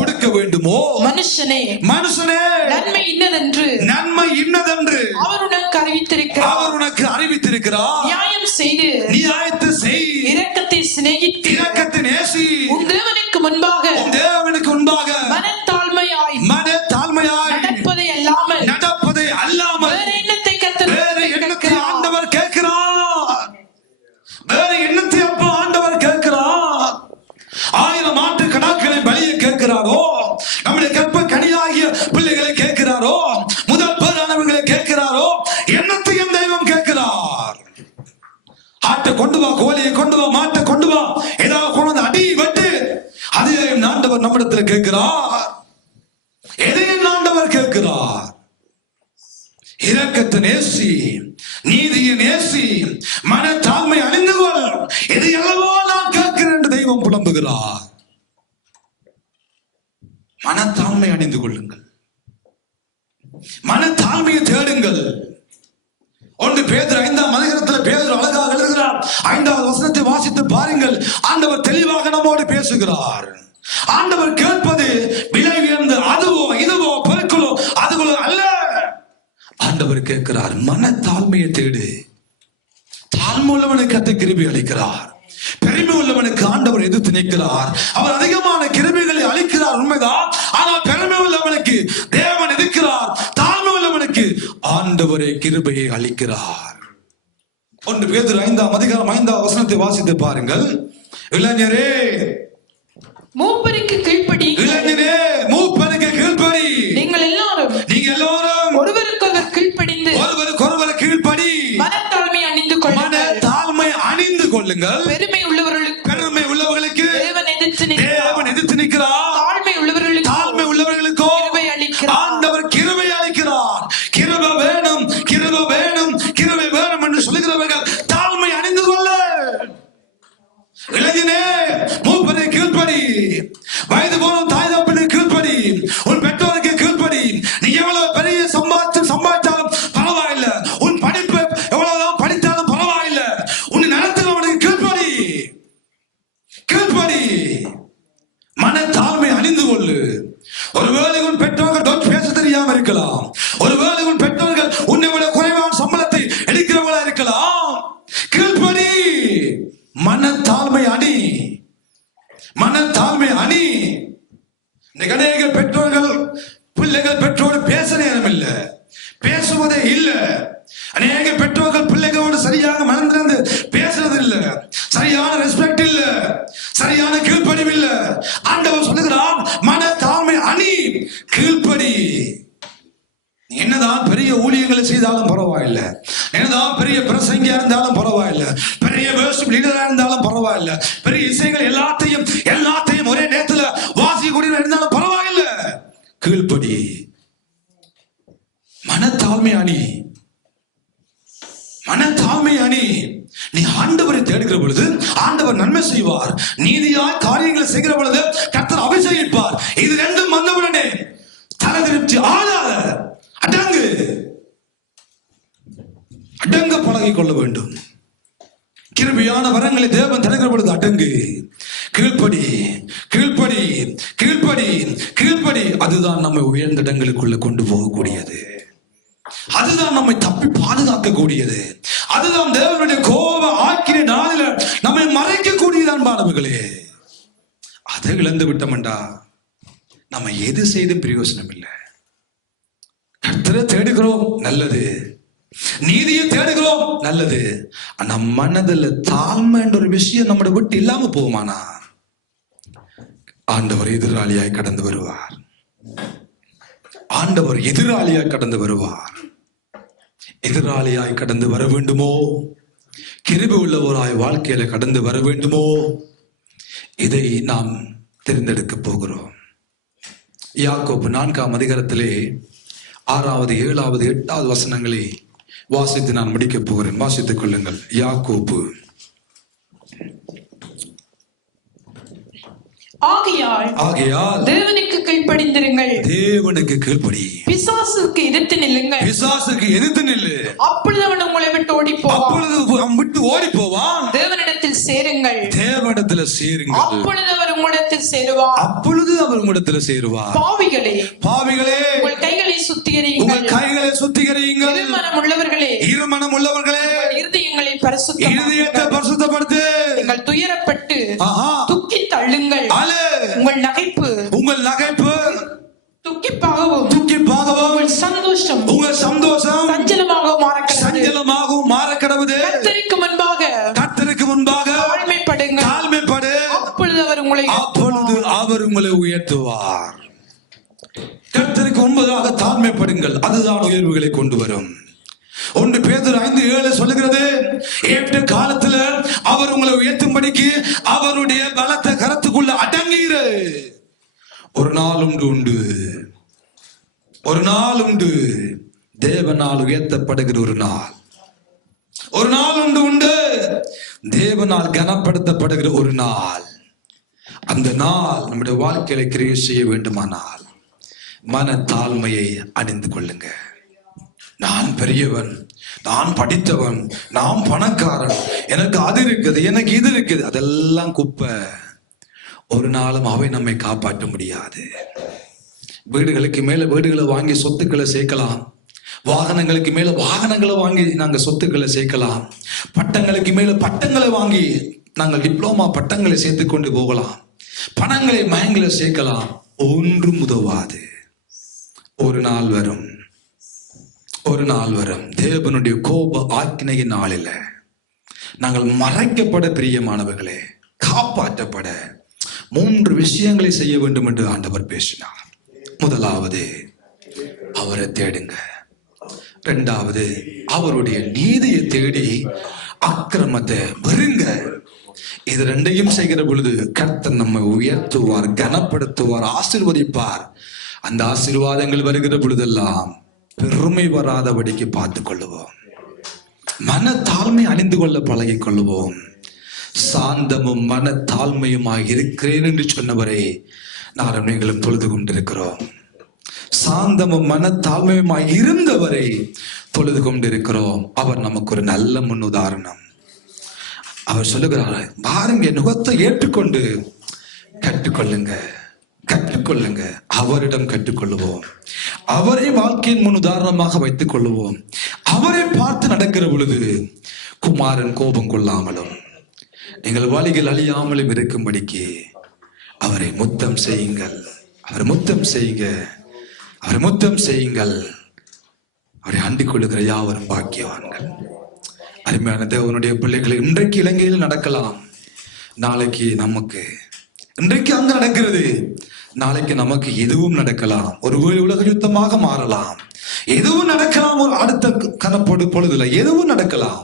மனுஷனே நன்மை இன்னதென்று அவர் உனக்கு அறிவித்திருக்கிறார். நியாயம் செய்து இரக்கத்தை சிநேகித்து உன் தேவனுக்கு முன்பாக மனத்தாழ்மையாய் நடப்பதை அல்லாமல் வேறு எண்ணத்தை ஆண்டவர் கேட்கிறார். வேறு எண்ணத்தை அப்போ ஆண்டவர் கேட்கிறார். 1000 ஆட்டு கடாக்களை பலியை கேட்கிறாரோ, நம்முடைய கற்ப கனியாகிய பிள்ளைகளை கேட்கிறாரோ, முதல் பேரானவர்களை கேட்கிறாரோ, எண்ணத்தையும் தெய்வம் கேட்கிறார். ஆட்டை கொண்டு வா, கோழியை கொண்டு வா, மாட்டை கொண்டு வா, ஏதாவது கொண்டு வந்து அடி வெட்டு, அதையும் ஆண்டவர் நம்மிடத்தில் கேட்கிறார். எதையும் ஆண்டவர் கேட்கிறார். இரக்கத்தை நேசி, நீதியை நேசி, மனத்தாழ்மை அணிந்து கொள், இது எல்லவோ நான் கேட்கிறேன் என்று தெய்வம் புலம்புகிறார். மனத்தாழ்மை அணிந்து கொள்ளுங்கள், மனத்தாழ்மையை தேடுங்கள். 1 பேதுரு 5ஆம் அதிகாரத்தில் பேதுரு அழகாக எழுதுகிறார். 5வது வசனத்தை வாசித்து பாருங்கள். ஆண்டவர் தெளிவாக நம்மோடு பேசுகிறார். ஆண்டவர் கேட்பது விலை உயர்ந்த அதுவோ இதுவோ பொருட்களோ அதுகளோ அல்ல. ஆண்டவர் கேட்கிறார், மனத்தாழ்மையை தேடு. தாழ்மை உள்ளவனுக்கு அந்த கிருபை அளிக்கிறார். பெருமை உள்ளவனுக்கு ஆண்டவர் எதிர்த்து நிற்கிறார். அவர் அதிகமான கிருபைகளை அளிக்கிறார், உண்மைதான். ஆனால் பெருமை உள்ளவனுக்கு தேவன் எதிர்க்கிறார். தாழ்மை உள்ளவனுக்கு ஆண்டவரே கிருபையை அளிக்கிறார். 1 பேதுரு 5ஆம் அதிகாரம் 5வது வசனத்தை வாசித்து பாருங்கள். இளைஞரே மூப்பருக்கு கீழ்ப்படி. இளைஞரே மூப்பருக்கு கீழ்ப்படி. நீங்கள் எல்லாரும் ஒருவருக்கொருவர் கீழ்ப்படி மனத்தாழ்மை அணிந்து கொள்ளுங்கள். பெருமை உள்ளவர்களுக்கு தேவன் எதிர்த்து நிற்கிறார். தாழ்மை உள்ளவர்களுக்கு ஆண்டவர் கிருபை அளிக்கிறார். கிருபை வேணும் என்று சொல்லுகிறவர்கள் தாழ்மை அணிந்து கொள்ள. இளைஞனே மூப்பரை கீழ்ப்படி. வயது போன தாய் தகப்பனுக்கு கீழ்ப்படி. உன் பெற்றோருக்கு கீழ்ப்படி. நீ எவ்வளவு பெரிய சம்பாதிச்சாலும் பரவாயில்லை, உன் படிப்பு எவ்வளவுதான் படித்தாலும் பரவாயில்லை, உன் நடத்துகிறவனுக்கு கீழ்ப்படி. ஒருவேளை உன் பெற்றோர்கள் உன்னை விட குறைவான சம்பளத்தை எடுக்கிறவங்களா இருக்கலாம். கீழ்ப்படி. மனத்தாழ்மை அணி, மனத்தாழ்மை அணி. இன்னைக்கு அநேக பெற்றோர்கள் பிள்ளைகள் பெற்றோடு பேச நேரம் இல்ல, பேசுவதே இல்ல. அநேக பெற்றோர்கள் பிள்ளைகளோடு சரியாக மனம் திறந்து பேசுறது இல்ல, சரியான ரெஸ்பெக்ட் இல்ல, சரியான கீழ்ப்படிவு இல்ல. ஆண்டவர் சொல்லுகிறார், மனத்தாழ்மை அணி, கீழ்ப்படி. என்னதான் பெரிய ஊழியங்களை செய்தாலும் பரவாயில்லை, என்னதான் பெரிய பிரசங்கியா இருந்தாலும் பரவாயில்லை, பெரிய வேர்ஷிப் லீடரா இருந்தாலும் பரவாயில்லை, பெரிய இசைகள் எல்லாத்தையும் ஒரே நேரத்துல வாசிக்கூடிய இருந்தாலும் பரவாயில்லை, கீழ்ப்படி. மனத்தாழ்மை அணி, மனத்தாழ்மை அணி. நீ ஆண்டவரை தேடுகிற பொழுது ஆண்டவர் நன்மை செய்வார். நீதியாய் காரியங்களை செய்கிற பொழுது கர்த்தர் அபிஷேகிப்பார். இது ரெண்டும் வந்தவுடனே தலை திருப்தி ஆளாத. அடங்கு, அடங்க பழகிக் கொள்ள வேண்டும். கிருபையான வரங்களை தேவன் தருகிற பொழுது அடங்கு, கீழ்ப்படி, கீழ்ப்படி, கீழ்ப்படி, கீழ்ப்படி. அதுதான் நம்மை உயர்ந்த இடங்களுக்குள்ள கொண்டு போகக்கூடியது. அதுதான் நம்மை தப்பி பாதுகாக்கக்கூடியது. அதுதான் தேவனுடைய கோப ஆக்கின நாளில நம்மை மறைக்கக்கூடியது. அன்பானவர்களே, அதை இழந்து விட்டோம்டா நம்ம எது செய்தும் பிரயோசனம் இல்லை. கர்த்தரை தேடுகிறோம், நல்லது. நீதியை தேடுகிறோம், நல்லது. ஆனா மனதில் தாழ்மை என்ற ஒரு விஷயம் நம்மளை விட்டு இல்லாம போகுமானா ஆண்டவர் எதிராளியாய் கடந்து வருவார். ஆண்டவர் எதிராளியாய் கடந்து வருவார். எதிராளியாய் கடந்து வர வேண்டுமோ, கிருபை உள்ளவராய் வாழ்க்கையில கடந்து வர வேண்டுமோ, இதை நாம் தேர்ந்தெடுக்க போகிறோம். யாக்கோபு 4ஆம் அதிகாரத்திலே 6வது 7வது 8வது வசனங்களை வாசித்து நான் முடிக்கப் போகிறேன். வாசித்துக் கொள்ளுங்கள். யாக்கோபு. ஆகையால் தேவனுக்கு கீழ்ப்படிந்திருங்கள். தேவனுக்கு கீழ்ப்படி. பிசாசுக்கு எதிர்த்து நில்லுங்கள். பிசாசுக்கு எதிர்த்து நில்லு. அப்பொழுது அவன் உங்களை விட்டு ஓடி போவான். அப்பொழுது அவன் விட்டு ஓடி போவான். தேவனிடத்தில் சேருங்கள். தேவனிடத்தில் சேருங்கள். அப்பொழுது அவர் உங்களிடத்தில் சேருவார். அப்பொழுது அவர் உங்களிடத்தில் சேருவார். பாவிகளே, பாவிகளே, உங்கள் கைகளை சுத்திகரியுங்கள். உங்கள் கைகளை சுத்திகரியுங்கள். இருமனம் உள்ளவர்களே, இருமனம் உள்ளவர்களே, இருதயங்களை இருதயத்தை பரிசுத்தப்படுத்து. நீங்கள் துயரப்பட்டு துக்கி தள்ளுங்கள். உங்கள் நகைப்பு துக்கிப்பாகவும் உங்கள் சந்தோஷம் சஞ்சலமாகவும் மாறக்கடவுது. கர்த்தருக்கு முன்பாக தாழ்மைப்படு. அப்பொழுது அவர் உங்களை உயர்த்துவார். கர்த்தருக்கு முன்பதாக தாழ்மைப்படுங்கள். அதுதான் உயர்வுகளை கொண்டு வரும். 1 பேதுரு 5:7 சொல்லுகிறது, ஏற்ற காலத்துல அவர் உங்களை உயர்த்தும்படிக்கு அவருடைய பலத்த கரத்துக்குள்ள அடங்கிரு. ஒரு நாள் உண்டு, ஒரு நாள் உண்டு, தேவனால் உயர்த்தப்படுகிற ஒரு நாள். ஒரு நாள் உண்டு, தேவனால் கனப்படுத்தப்படுகிற ஒரு நாள். அந்த நாள் நம்முடைய வாழ்க்கையில கிரியை செய்ய வேண்டுமானால் மன தாழ்மையை அணிந்து கொள்ளுங்க. நான் பெரியவன், நான் படித்தவன், நான் பணக்காரன், எனக்கு அது இருக்குது, எனக்கு இது இருக்குது, அதெல்லாம் குப்பை. ஒரு நாளும் அவை நம்மை காப்பாற்ற முடியாது. வீடுகளுக்கு மேல வீடுகளை வாங்கி சொத்துக்களை சேர்க்கலாம், வாகனங்களுக்கு மேல வாகனங்களை வாங்கி நாங்கள் சொத்துக்களை சேர்க்கலாம், பட்டங்களுக்கு மேல பட்டங்களை வாங்கி நாங்கள் டிப்ளோமா பட்டங்களை சேர்த்து கொண்டு போகலாம், பணங்களை மயங்களை சேர்க்கலாம். ஒன்றும் உதவாது. ஒரு நாள் வரும், ஒரு நாள் வரும், தேவனுடைய கோப ஆக்கினையின் நாளில் நாங்கள் மறைக்கப்பட, பிரியமானவர்களே, காப்பாற்றப்பட 3 விஷயங்களை செய்ய வேண்டும் என்று ஆண்டவர் பேசினார். முதலாவது, அவரை தேடுங்க. 2வது, அவருடைய நீதியை தேடி அக்கிரமத்தை வெறுங்க. இது 2ஐயும் செய்கிற பொழுது கர்த்தர் நம்மை உயர்த்துவார், கனப்படுத்துவார், ஆசீர்வதிப்பார். அந்த ஆசீர்வாதங்கள் வருகிற பொழுதெல்லாம் பெருமை வராதபடிக்கு பார்த்துக் கொள்ளுவோம். மன தாழ்மை அணிந்து கொள்ள பழகிக் கொள்ளுவோம். சாந்தமும் மன தாழ்மையுமாய் இருக்கிறேன் என்று சொன்னவரை நானும் நீங்களும் தொழுது கொண்டிருக்கிறோம். சாந்தமும் மன தாழ்மையுமாய் இருந்தவரை தொழுது கொண்டிருக்கிறோம். அவர் நமக்கு ஒரு நல்ல முன் உதாரணம். அவர் சொல்லுகிறார், பாருங்க, நுகத்தை ஏற்றுக்கொண்டு கற்றுக்கொள்ளுங்க, கற்றுக்கொள்ளுங்க. அவரிடம் கற்றுக்கொள்ளுவோம். அவரை வாழ்க்கையின் முன் உதாரணமாக வைத்துக் கொள்ளுவோம். அவரை பார்த்து நடக்கிற பொழுது குமாரன் கோபம் கொள்ளாமலும் நீங்கள் வழிகள் அழியாமலும் இருக்கும்படிக்கு அவரை முத்தம் செய்யுங்கள். அவரை முத்தம் செய்யுங்க. அவரை முத்தம் செய்யுங்கள். அவரை அண்டிக் கொள்ளுகிற யாவரும் பாக்கியவான்கள். அருமையான தேவனுடைய பிள்ளைகளை, இன்றைக்கு இலங்கையில் நடக்கலாம், நாளைக்கு நமக்கு, இன்றைக்கு அங்க நடக்கிறது, நாளைக்கு நமக்கு எதுவும் நடக்கலாம். ஒருவேளை உலக யுத்தமாக மாறலாம், எதுவும் நடக்கலாம். ஒரு அடுத்த கனப்பொடு பொழுதுல எதுவும் நடக்கலாம்.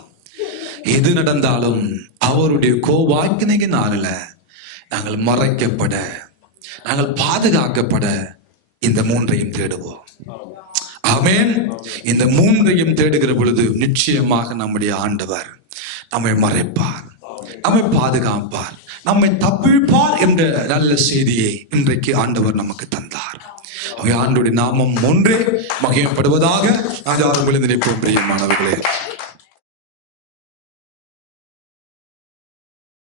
எது நடந்தாலும் அவருடைய கோபாக்கினைக்கு நாளில் நாங்கள் மறைக்கப்பட, நாங்கள் பாதுகாக்கப்பட இந்த மூன்றையும் தேடுவோம். ஆமென். இந்த மூன்றையும் தேடுகிற பொழுது நிச்சயமாக நம்முடைய ஆண்டவர் நம்மை மறைப்பார், நம்மை பாதுகாப்பார், நம்மை தப்பிப்பார் என்ற நல்ல செய்தியை இன்றைக்கு ஆண்டவர் நமக்கு தந்தார். ஆண்டவருடைய நாமம் ஒன்றே மகிமைப்படுவதாக. நான் யாரும் விழுந்து நிற்போம் பிரியமானவர்களே.